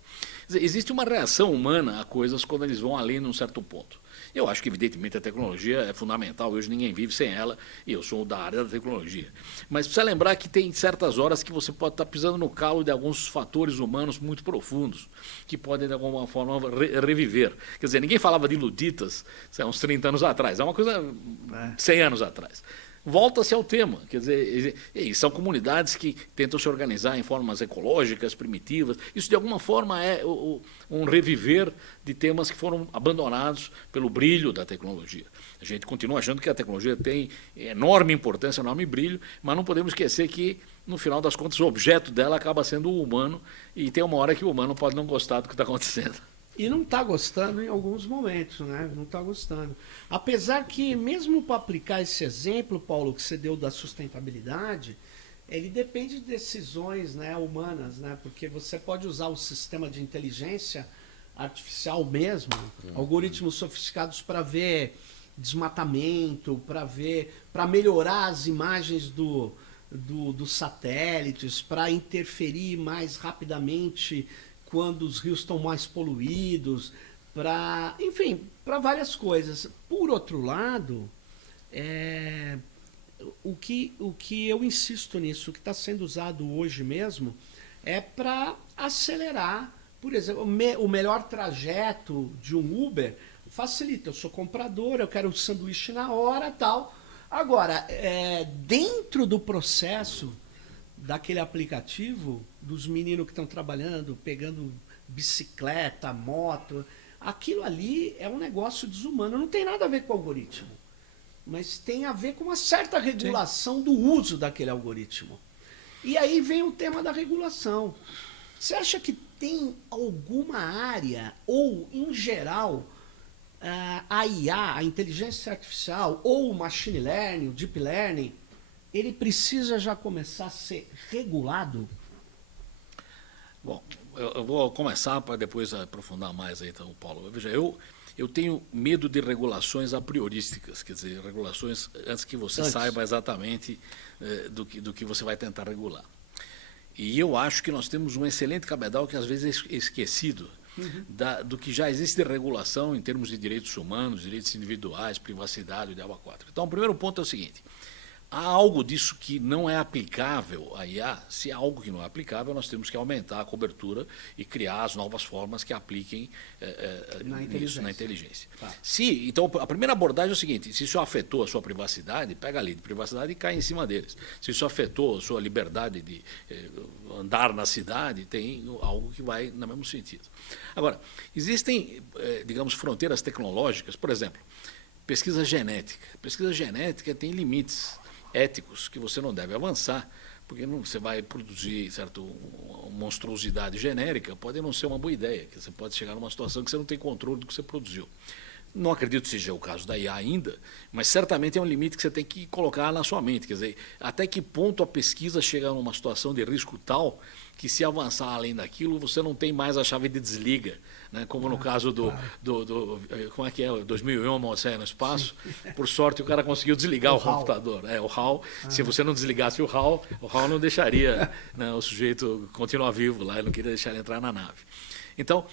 Existe uma reação humana a coisas quando eles vão além num certo ponto. Eu acho que, evidentemente, a tecnologia é fundamental, hoje ninguém vive sem ela, e eu sou da área da tecnologia. Mas precisa lembrar que tem certas horas que você pode estar pisando no calo de alguns fatores humanos muito profundos, que podem, de alguma forma, reviver. Quer dizer, ninguém falava de luditas há uns 30 anos atrás, é uma coisa 100 anos atrás. Volta-se ao tema, quer dizer, são comunidades que tentam se organizar em formas ecológicas, primitivas. Isso, de alguma forma, é um reviver de temas que foram abandonados pelo brilho da tecnologia. A gente continua achando que a tecnologia tem enorme importância, enorme brilho, mas não podemos esquecer que, no final das contas, o objeto dela acaba sendo o humano, e tem uma hora que o humano pode não gostar do que está acontecendo. E não está gostando em alguns momentos, né? Não está gostando. Apesar que, mesmo para aplicar esse exemplo, Paulo, que você deu da sustentabilidade, ele depende de decisões, né, humanas, né? Porque você pode usar o sistema de inteligência artificial mesmo, algoritmos sofisticados para ver desmatamento, para melhorar as imagens dos satélites, para interferir mais rapidamente quando os rios estão mais poluídos, enfim, para várias coisas. Por outro lado, o que eu insisto nisso, o que está sendo usado hoje mesmo, é para acelerar, por exemplo, o melhor trajeto de um Uber facilita. Eu sou comprador, eu quero um sanduíche na hora, tal. Agora, dentro do processo daquele aplicativo, dos meninos que estão trabalhando, pegando bicicleta, moto, aquilo ali é um negócio desumano. Não tem nada a ver com o algoritmo, mas tem a ver com uma certa regulação do uso daquele algoritmo. E aí vem o tema da regulação. Você acha que tem alguma área, ou em geral, a IA, a inteligência artificial, ou o machine learning, o deep learning, ele precisa já começar a ser regulado? Bom, eu vou começar para depois aprofundar mais aí, então, Paulo. Veja, eu tenho medo de regulações a priorísticas, quer dizer, regulações antes que você saiba exatamente do que você vai tentar regular. E eu acho que nós temos um excelente cabedal que às vezes é esquecido do que já existe de regulação em termos de direitos humanos, direitos individuais, privacidade, o diabo a quatro. Então, o primeiro ponto é o seguinte: há algo disso que não é aplicável à IA? Se há algo que não é aplicável, nós temos que aumentar a cobertura e criar as novas formas que apliquem na inteligência. Tá. Então, a primeira abordagem é o seguinte: se isso afetou a sua privacidade, pega a lei de privacidade e cai em cima deles. Se isso afetou a sua liberdade de andar na cidade, tem algo que vai no mesmo sentido. Agora, existem, digamos, fronteiras tecnológicas, por exemplo, pesquisa genética. Pesquisa genética tem limites éticos que você não deve avançar, porque você vai produzir uma monstruosidade genérica, pode não ser uma boa ideia, que você pode chegar numa situação que você não tem controle do que você produziu. Não acredito que seja o caso da IA ainda, mas certamente é um limite que você tem que colocar na sua mente, quer dizer, até que ponto a pesquisa chega numa situação de risco tal que, se avançar além daquilo, você não tem mais a chave de desliga, né? Como no caso como é que é, 2001, uma Odisseia no Espaço. Sim. Por sorte, o cara conseguiu desligar o computador. O HAL, se você não desligasse o HAL não deixaria, né, o sujeito continuar vivo lá, ele não queria deixar ele entrar na nave. Então,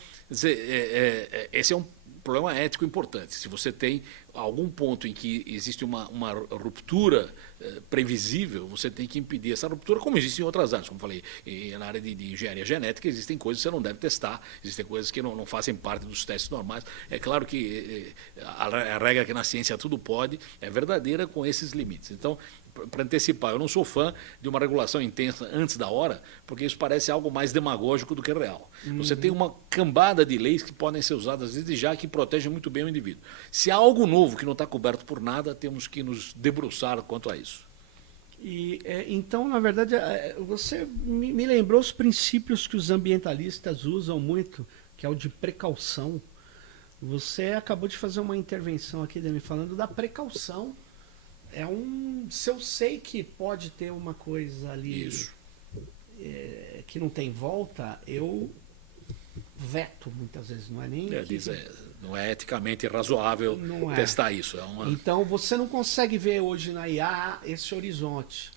esse é um problema ético importante. Se você tem algum ponto em que existe uma ruptura previsível, você tem que impedir essa ruptura, como existe em outras áreas. Como falei, na área de engenharia genética, existem coisas que você não deve testar, existem coisas que não fazem parte dos testes normais. É claro que a regra que na ciência tudo pode é verdadeira com esses limites. Então, para antecipar, eu não sou fã de uma regulação intensa antes da hora, porque isso parece algo mais demagógico do que real. Você tem uma cambada de leis que podem ser usadas desde já, que protegem muito bem o indivíduo. Se há algo novo que não está coberto por nada, temos que nos debruçar quanto a isso. Então, na verdade, você me lembrou os princípios que os ambientalistas usam muito, que é o de precaução. Você acabou de fazer uma intervenção aqui, me falando da precaução. Se eu sei que pode ter uma coisa ali que não tem volta, eu veto muitas vezes, não é nem... não é eticamente razoável testar isso. Então você não consegue ver hoje na IA esse horizonte.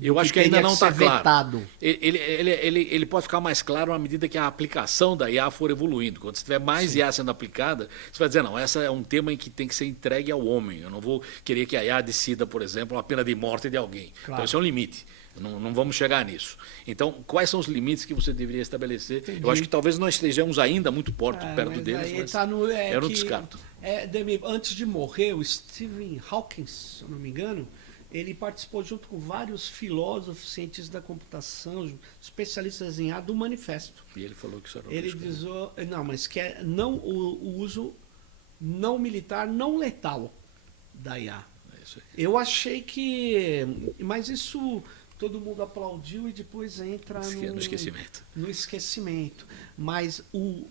Eu acho que ainda não está claro. Vetado. Ele pode ficar mais claro à medida que a aplicação da IA for evoluindo. Quando você tiver mais IA sendo aplicada, você vai dizer, não, essa é um tema em que tem que ser entregue ao homem. Eu não vou querer que a IA decida, por exemplo, a pena de morte de alguém. Claro. Então, esse é um limite. Não vamos chegar nisso. Então, quais são os limites que você deveria estabelecer? Entendi. Eu acho que talvez nós estejamos ainda muito perto deles, mas eu não descarto. Antes de morrer, o Stephen Hawking, se eu não me engano, ele participou junto com vários filósofos, cientistas da computação, especialistas em IA, do manifesto. E ele falou que isso era ele diz, mas que é o uso não militar, não letal da IA. Isso aí. Eu achei que... Mas isso todo mundo aplaudiu e depois entra no esquecimento. No esquecimento. Mas o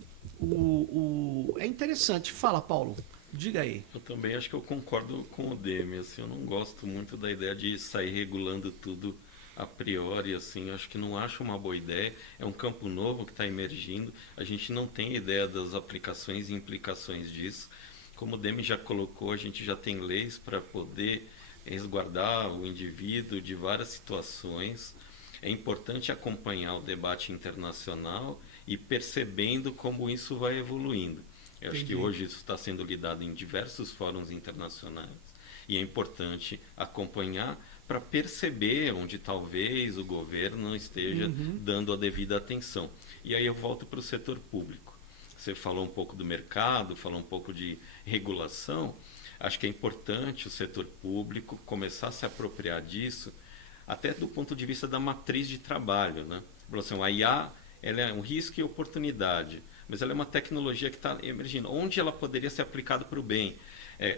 É interessante. Fala, Paulo. Diga aí. Eu também acho que eu concordo com o Demi, assim, eu não gosto muito da ideia de sair regulando tudo a priori, assim, eu acho que não acho uma boa ideia, é um campo novo que está emergindo, a gente não tem ideia das aplicações e implicações disso, como o Demi já colocou, a gente já tem leis para poder resguardar o indivíduo de várias situações, é importante acompanhar o debate internacional e percebendo como isso vai evoluindo. Eu acho que hoje isso está sendo lidado em diversos fóruns internacionais e é importante acompanhar para perceber onde talvez o governo não esteja dando a devida atenção. E aí eu volto para o setor público. Você falou um pouco do mercado, falou um pouco de regulação. Acho que é importante o setor público começar a se apropriar disso, até do ponto de vista da matriz de trabalho, né? A IA, ela é um risco e oportunidade, mas ela é uma tecnologia que está emergindo. Onde ela poderia ser aplicada para o bem?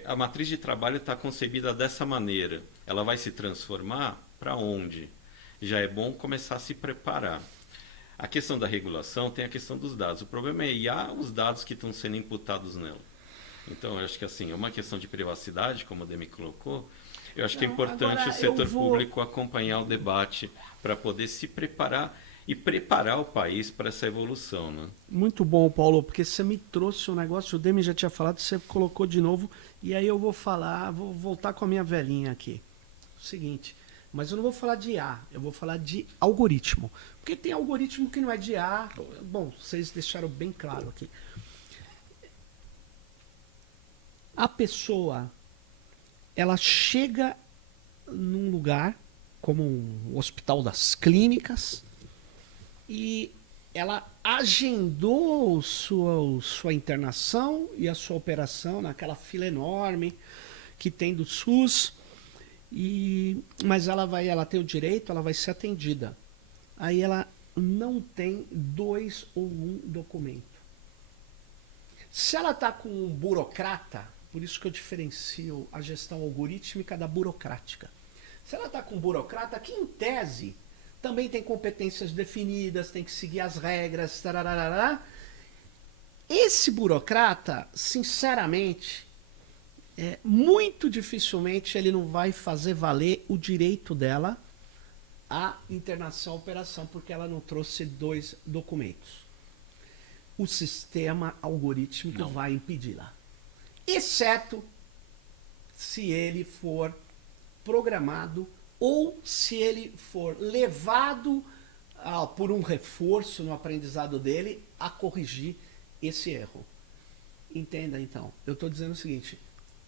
A matriz de trabalho está concebida dessa maneira. Ela vai se transformar para onde? Já é bom começar a se preparar. A questão da regulação tem a questão dos dados. O problema é IA, os dados que estão sendo imputados nela. Então, eu acho que assim, é uma questão de privacidade, como o Demi colocou. Eu acho que é importante o setor público acompanhar o debate para poder se preparar e preparar o país para essa evolução, né? Muito bom, Paulo, porque você me trouxe um negócio, o Demi já tinha falado, você colocou de novo, e aí eu vou voltar com a minha velhinha aqui. O seguinte, mas eu não vou falar de IA, eu vou falar de algoritmo. Porque tem algoritmo que não é de IA. Bom, vocês deixaram bem claro aqui. A pessoa, ela chega num lugar, como um hospital das clínicas, e ela agendou sua internação e a sua operação naquela fila enorme que tem do SUS, mas ela tem o direito, ela vai ser atendida. Aí ela não tem 2 ou 1 documento. Se ela está com um burocrata, por isso que eu diferencio a gestão algorítmica da burocrática. Se ela está com um burocrata que, em tese, também tem competências definidas, tem que seguir as regras, tararará. Esse burocrata, sinceramente, muito dificilmente ele não vai fazer valer o direito dela à internação à operação, porque ela não trouxe 2 documentos. O sistema algorítmico vai impedi-la. Exceto se ele for programado ou se ele for levado por um reforço no aprendizado dele a corrigir esse erro. Entenda, então. Eu estou dizendo o seguinte,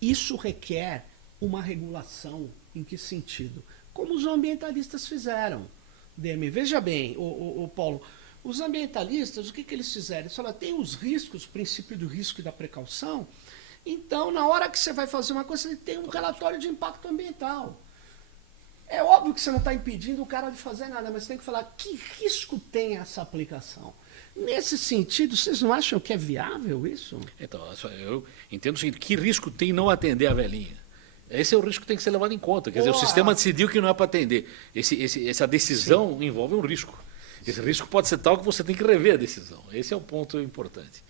isso requer uma regulação. Em que sentido? Como os ambientalistas fizeram. Demi, veja bem, o Paulo, os ambientalistas, o que eles fizeram? Eles falaram, tem os riscos, o princípio do risco e da precaução, então, na hora que você vai fazer uma coisa, você tem um relatório de impacto ambiental. É óbvio que você não está impedindo o cara de fazer nada, mas você tem que falar que risco tem essa aplicação. Nesse sentido, vocês não acham que é viável isso? Então, eu entendo o seguinte, que risco tem não atender a velhinha? Esse é o risco que tem que ser levado em conta. Quer dizer, o sistema decidiu que não é para atender. Essa decisão envolve um risco. Esse risco pode ser tal que você tem que rever a decisão. Esse é um ponto importante.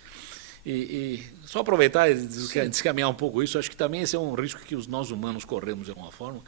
E só aproveitar e descaminhar um pouco isso, acho que também esse é um risco que nós humanos corremos de alguma forma,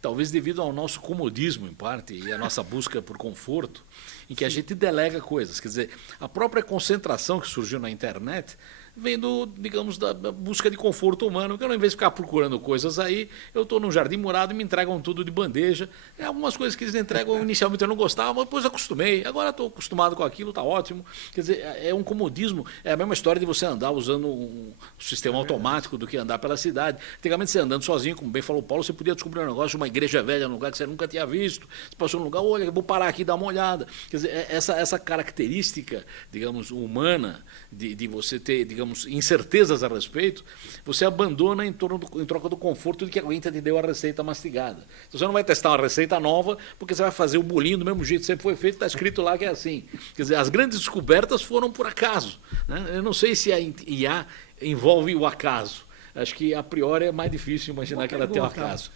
talvez devido ao nosso comodismo, em parte, e a nossa busca por conforto, em que a gente delega coisas. Quer dizer, a própria concentração que surgiu na internet vem digamos, da busca de conforto humano, porque eu, ao invés de ficar procurando coisas aí, eu estou num jardim morado e me entregam tudo de bandeja. Algumas coisas que eles entregam, inicialmente eu não gostava, mas depois acostumei. Agora estou acostumado com aquilo, está ótimo. Quer dizer, é um comodismo, é a mesma história de você andar usando um sistema automático do que andar pela cidade. Antigamente, você andando sozinho, como bem falou o Paulo, você podia descobrir um negócio de uma igreja velha num lugar que você nunca tinha visto. Você passou num lugar, olha, eu vou parar aqui e dar uma olhada. Quer dizer, essa característica, digamos, humana, de você ter, digamos, incertezas a respeito, você abandona em troca do conforto de que alguém te deu a receita mastigada. Então, você não vai testar uma receita nova, porque você vai fazer o bolinho do mesmo jeito que sempre foi feito, está escrito lá que é assim. Quer dizer, as grandes descobertas foram por acaso, né? Eu não sei se a IA envolve o acaso. Acho que, a priori, é mais difícil imaginar que ela tenha um acaso.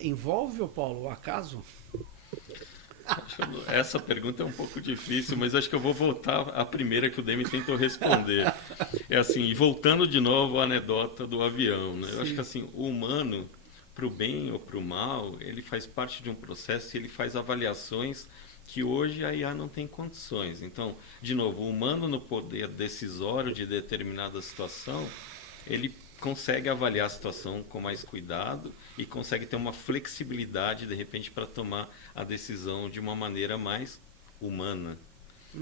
Envolve, Paulo, o acaso? Essa pergunta é um pouco difícil, mas acho que eu vou voltar à primeira que o Demi tentou responder. É assim, e voltando de novo à anedota do avião, né? Eu acho que assim, o humano, para o bem ou para o mal, ele faz parte de um processo e ele faz avaliações que hoje a IA não tem condições. Então, de novo, o humano no poder decisório de determinada situação, ele consegue avaliar a situação com mais cuidado e consegue ter uma flexibilidade, de repente, para tomar a decisão de uma maneira mais humana.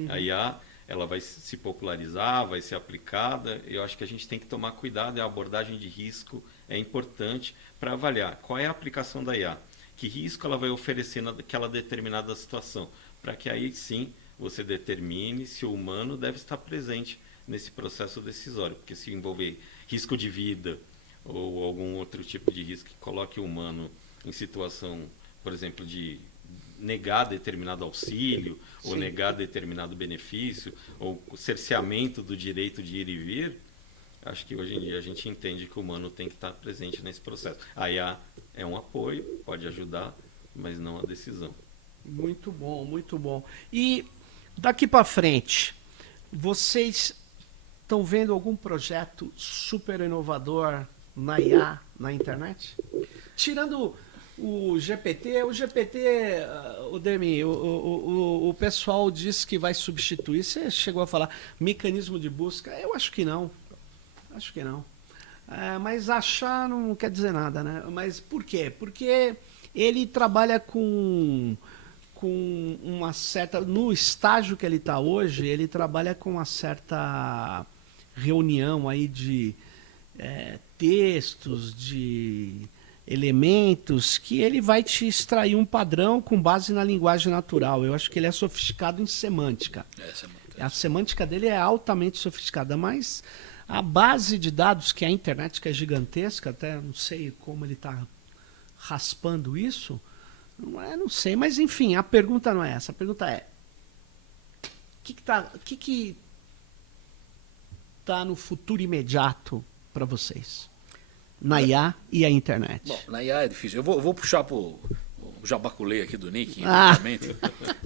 A IA, ela vai se popularizar, vai ser aplicada. Eu acho que a gente tem que tomar cuidado, a abordagem de risco é importante para avaliar qual é a aplicação da IA, que risco ela vai oferecer naquela determinada situação, para que aí sim você determine se o humano deve estar presente nesse processo decisório, porque se envolver risco de vida ou algum outro tipo de risco que coloque o humano em situação, por exemplo, de negar determinado auxílio, Sim. ou negar determinado benefício, ou cerceamento do direito de ir e vir, acho que hoje em dia a gente entende que o humano tem que estar presente nesse processo. A IA é um apoio, pode ajudar, mas não a decisão. Muito bom, muito bom. E daqui para frente, vocês estão vendo algum projeto super inovador na IA, na internet? Tirando o GPT, o Demi, o pessoal diz que vai substituir. Você chegou a falar mecanismo de busca? Eu acho que não. Acho que não. Mas achar não quer dizer nada, né? Mas por quê? Porque ele trabalha com uma certa... No estágio que ele está hoje, ele trabalha com uma certa reunião aí de textos, de elementos, que ele vai te extrair um padrão com base na linguagem natural. Eu acho que ele é sofisticado em semântica. A semântica dele é altamente sofisticada, mas a base de dados, que é a internet, que é gigantesca, até não sei como ele está raspando isso, não sei, mas enfim, a pergunta não é essa. A pergunta é: o que tá no futuro imediato para vocês? Na IA e a internet. Bom, na IA é difícil. Eu vou puxar para o jabaculê aqui do Nick, imediatamente,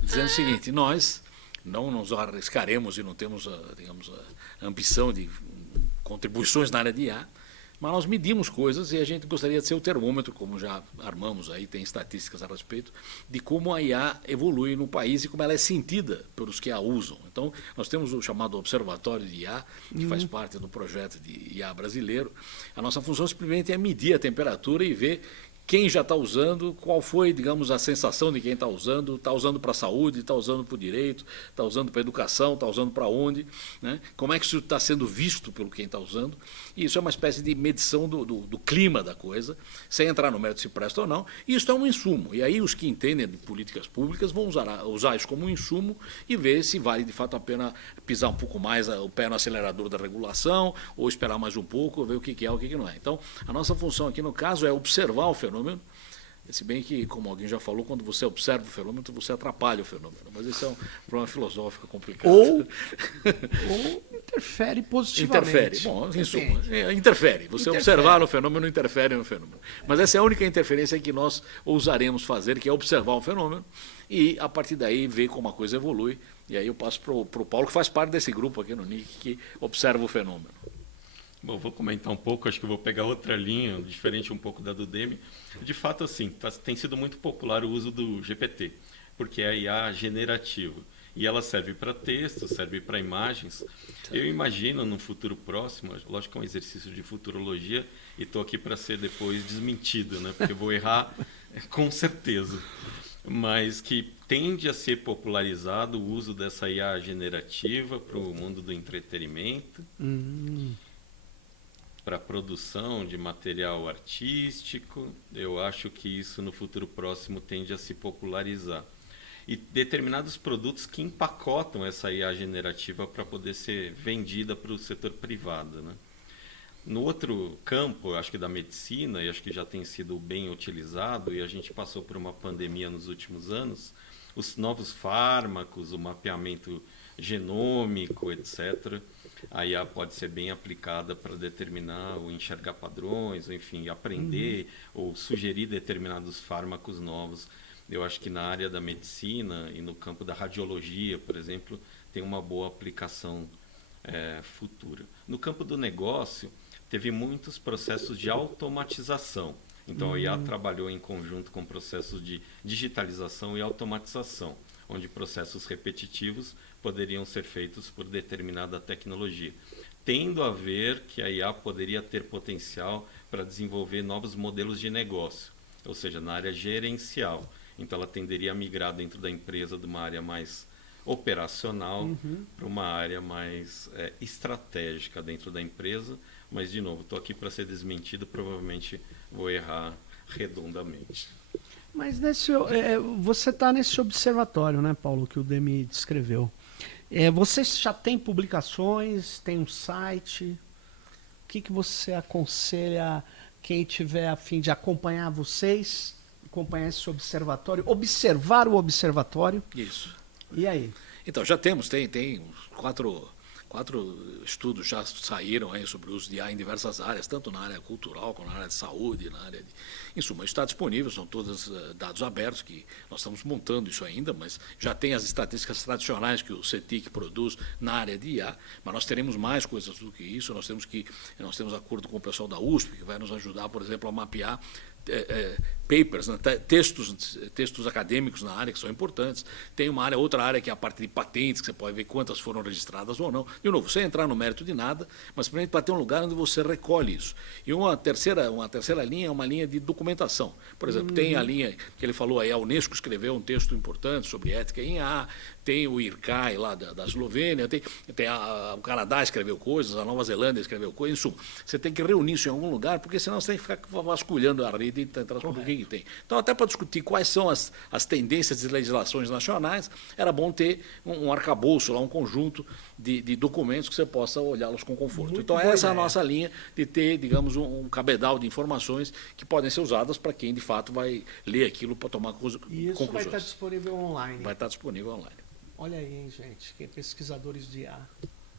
dizendo o seguinte: nós não nos arriscaremos e não temos, digamos, a ambição de contribuições na área de IA, mas nós medimos coisas e a gente gostaria de ser o termômetro, como já armamos aí, tem estatísticas a respeito, de como a IA evolui no país e como ela é sentida pelos que a usam. Então, nós temos o chamado Observatório de IA, que faz parte do projeto de IA brasileiro. A nossa função simplesmente é medir a temperatura e ver quem já está usando, qual foi, digamos, a sensação de quem está usando para a saúde, está usando para o direito, está usando para a educação, está usando para onde, né? Como é que isso está sendo visto pelo quem está usando. E isso é uma espécie de medição do clima da coisa, sem entrar no mérito se presta ou não. E isso é um insumo. E aí os que entendem de políticas públicas vão usar isso como um insumo e ver se vale de fato a pena pisar um pouco mais o pé no acelerador da regulação ou esperar mais um pouco, ver o que é, o que não é. Então, a nossa função aqui no caso é observar o fenômeno. Se bem que, como alguém já falou, quando você observa o fenômeno, você atrapalha o fenômeno. Mas esse é um problema filosófico complicado. Ou interfere positivamente. Interfere. Bom, em suma, interfere. Você observar o fenômeno interfere no fenômeno. Mas essa é a única interferência que nós ousaremos fazer, que é observar o fenômeno e, a partir daí, ver como a coisa evolui. E aí eu passo para o Paulo, que faz parte desse grupo aqui no NIC, que observa o fenômeno. Bom, vou comentar um pouco, acho que vou pegar outra linha, diferente um pouco da do Demi. De fato, assim, tem sido muito popular o uso do GPT, porque é a IA generativa. E ela serve para texto, serve para imagens. Eu imagino, num futuro próximo, lógico que é um exercício de futurologia, e estou aqui para ser depois desmentido, né? Porque eu vou errar com certeza. Mas que tende a ser popularizado o uso dessa IA generativa para o mundo do entretenimento. Para a produção de material artístico, eu acho que isso no futuro próximo tende a se popularizar. E determinados produtos que empacotam essa IA generativa para poder ser vendida para o setor privado, né? No outro campo, acho que da medicina, e acho que já tem sido bem utilizado, e a gente passou por uma pandemia nos últimos anos, os novos fármacos, o mapeamento genômico, etc., a IA pode ser bem aplicada para determinar ou enxergar padrões, ou enfim, aprender ou sugerir determinados fármacos novos. eu acho que na área da medicina e no campo da radiologia, por exemplo, tem uma boa aplicação futura. No campo do negócio, teve muitos processos de automatização. Então, a IA trabalhou em conjunto com processos de digitalização e automatização, onde processos repetitivos poderiam ser feitos por determinada tecnologia, tendo a ver que a IA poderia ter potencial para desenvolver novos modelos de negócio, ou seja, na área gerencial. Então, ela tenderia a migrar dentro da empresa de uma área mais operacional para uma área mais estratégica dentro da empresa. Mas, de novo, estou aqui para ser desmentido, provavelmente vou errar redondamente. Mas você está nesse observatório, né, Paulo, que o Demi descreveu. Você já tem publicações, tem um site? O que você aconselha quem tiver a fim de acompanhar vocês, acompanhar esse observatório, observar o observatório? Isso. E aí? Então, já tem quatro estudos já saíram aí sobre o uso de IA em diversas áreas, tanto na área cultural como na área de saúde, na área de... Em suma, está disponível, são todos dados abertos, que nós estamos montando isso ainda, mas já tem as estatísticas tradicionais que o CETIC produz na área de IA, mas nós teremos mais coisas do que isso, nós temos acordo com o pessoal da USP, que vai nos ajudar, por exemplo, a mapear papers, né, textos acadêmicos na área que são importantes. Tem outra área que é a parte de patentes, que você pode ver quantas foram registradas ou não. De novo, sem entrar no mérito de nada, mas para ter um lugar onde você recolhe isso. E uma terceira linha é uma linha de documentação. Por exemplo, tem a linha que ele falou aí, a Unesco escreveu um texto importante sobre ética em IA, tem o IRCAI lá da Eslovênia, o Canadá escreveu coisas, a Nova Zelândia escreveu coisas, em suma, você tem que reunir isso em algum lugar, porque senão você tem que ficar vasculhando a rede e tentar descobrir o que tem. Então, até para discutir quais são as tendências de legislações nacionais, era bom ter um arcabouço, lá, um conjunto de documentos que você possa olhá-los com conforto. Muito então, boa essa é a ideia. nossa linha de ter, digamos, um cabedal de informações que podem ser usadas para quem, de fato, vai ler aquilo para tomar conclusões. E isso vai estar disponível online. Vai estar disponível online. Olha aí, hein, gente, que pesquisadores de IA.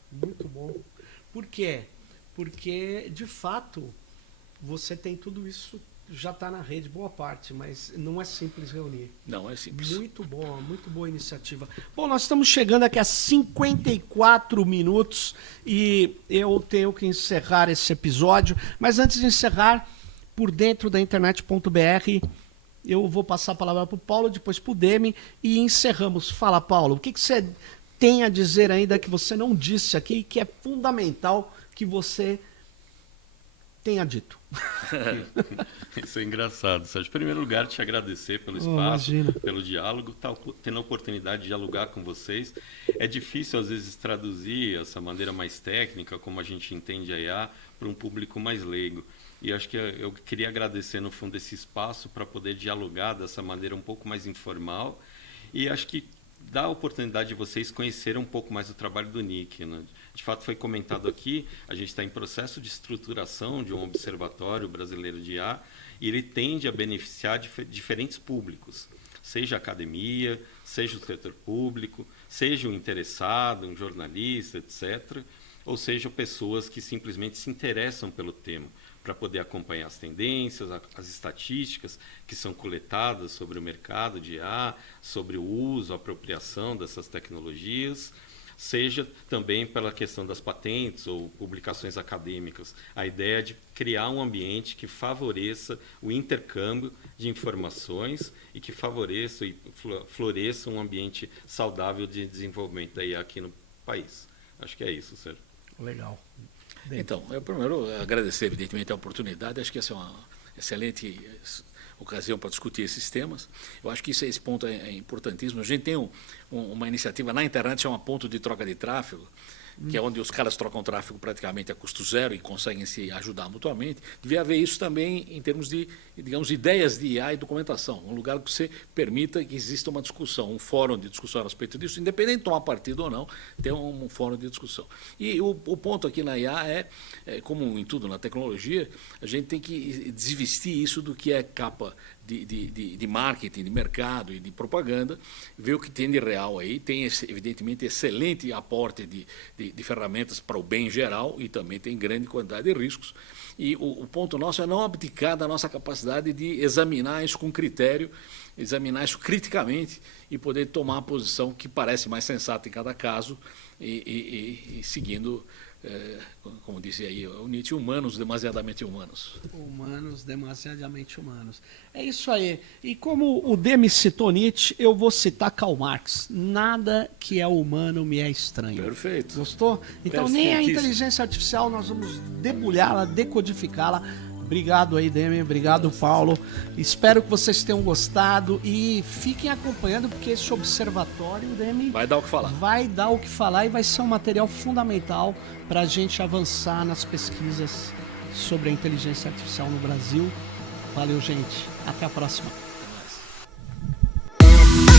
Muito bom. Por quê? Porque, de fato, você tem tudo isso, já está na rede, boa parte, mas não é simples reunir. Não é simples. Muito boa iniciativa. Bom, nós estamos chegando aqui a 54 minutos e eu tenho que encerrar esse episódio, mas antes de encerrar, por dentro da internet.br, eu vou passar a palavra para o Paulo, depois para o Demi e encerramos. Fala, Paulo, o que você tem a dizer ainda que você não disse aqui, que é fundamental que você tenha dito? Isso é engraçado, Sérgio. Em primeiro lugar, te agradecer pelo espaço, imagina. pelo diálogo, tendo a oportunidade de dialogar com vocês. É difícil, às vezes, traduzir essa maneira mais técnica, como a gente entende a IA, para um público mais leigo. E acho que eu queria agradecer, no fundo, esse espaço para poder dialogar dessa maneira um pouco mais informal. E acho que dá a oportunidade de vocês conhecerem um pouco mais o trabalho do NIC, né? De fato, foi comentado aqui, a gente está em processo de estruturação de um observatório brasileiro de IA, e ele tende a beneficiar diferentes públicos, seja a academia, seja o setor público, seja um interessado, um jornalista, etc., ou seja, pessoas que simplesmente se interessam pelo tema, para poder acompanhar as tendências, as estatísticas que são coletadas sobre o mercado de IA, sobre o uso, a apropriação dessas tecnologias, seja também pela questão das patentes ou publicações acadêmicas. A ideia é de criar um ambiente que favoreça o intercâmbio de informações e que favoreça e floresça um ambiente saudável de desenvolvimento da IA aqui no país. Acho que é isso, Sérgio. Legal. Então, eu primeiro agradecer, evidentemente, a oportunidade. Acho que essa é uma excelente ocasião para discutir esses temas. Eu acho que esse ponto é importantíssimo. A gente tem uma iniciativa na internet, chama Ponto de Troca de Tráfego, que é onde os caras trocam tráfego praticamente a custo zero e conseguem se ajudar mutuamente. Devia haver isso também em termos de, digamos, ideias de IA e documentação, um lugar que você permita que exista uma discussão, um fórum de discussão a respeito disso, independente de tomar partido ou não, ter um fórum de discussão. E o ponto aqui na IA como em tudo na tecnologia, a gente tem que desvestir isso do que é capa de marketing, de mercado e de propaganda, ver o que tem de real aí. Tem, evidentemente, excelente aporte de ferramentas para o bem geral e também tem grande quantidade de riscos. E o ponto nosso é não abdicar da nossa capacidade de examinar isso com critério, examinar isso criticamente e poder tomar a posição que parece mais sensata em cada caso e seguindo, como disse aí o Nietzsche, humanos demasiadamente humanos. Humanos demasiadamente humanos. É isso aí. E como o Demi citou Nietzsche, eu vou citar Karl Marx. Nada que é humano me é estranho. Perfeito. Gostou? Então nem a inteligência artificial nós vamos debulhá-la, decodificá-la. Obrigado aí, Demi. Obrigado, Paulo. Espero que vocês tenham gostado e fiquem acompanhando, porque esse observatório, Demi, vai dar o que falar. Vai dar o que falar e vai ser um material fundamental para a gente avançar nas pesquisas sobre a inteligência artificial no Brasil. Valeu, gente. Até a próxima. Até mais.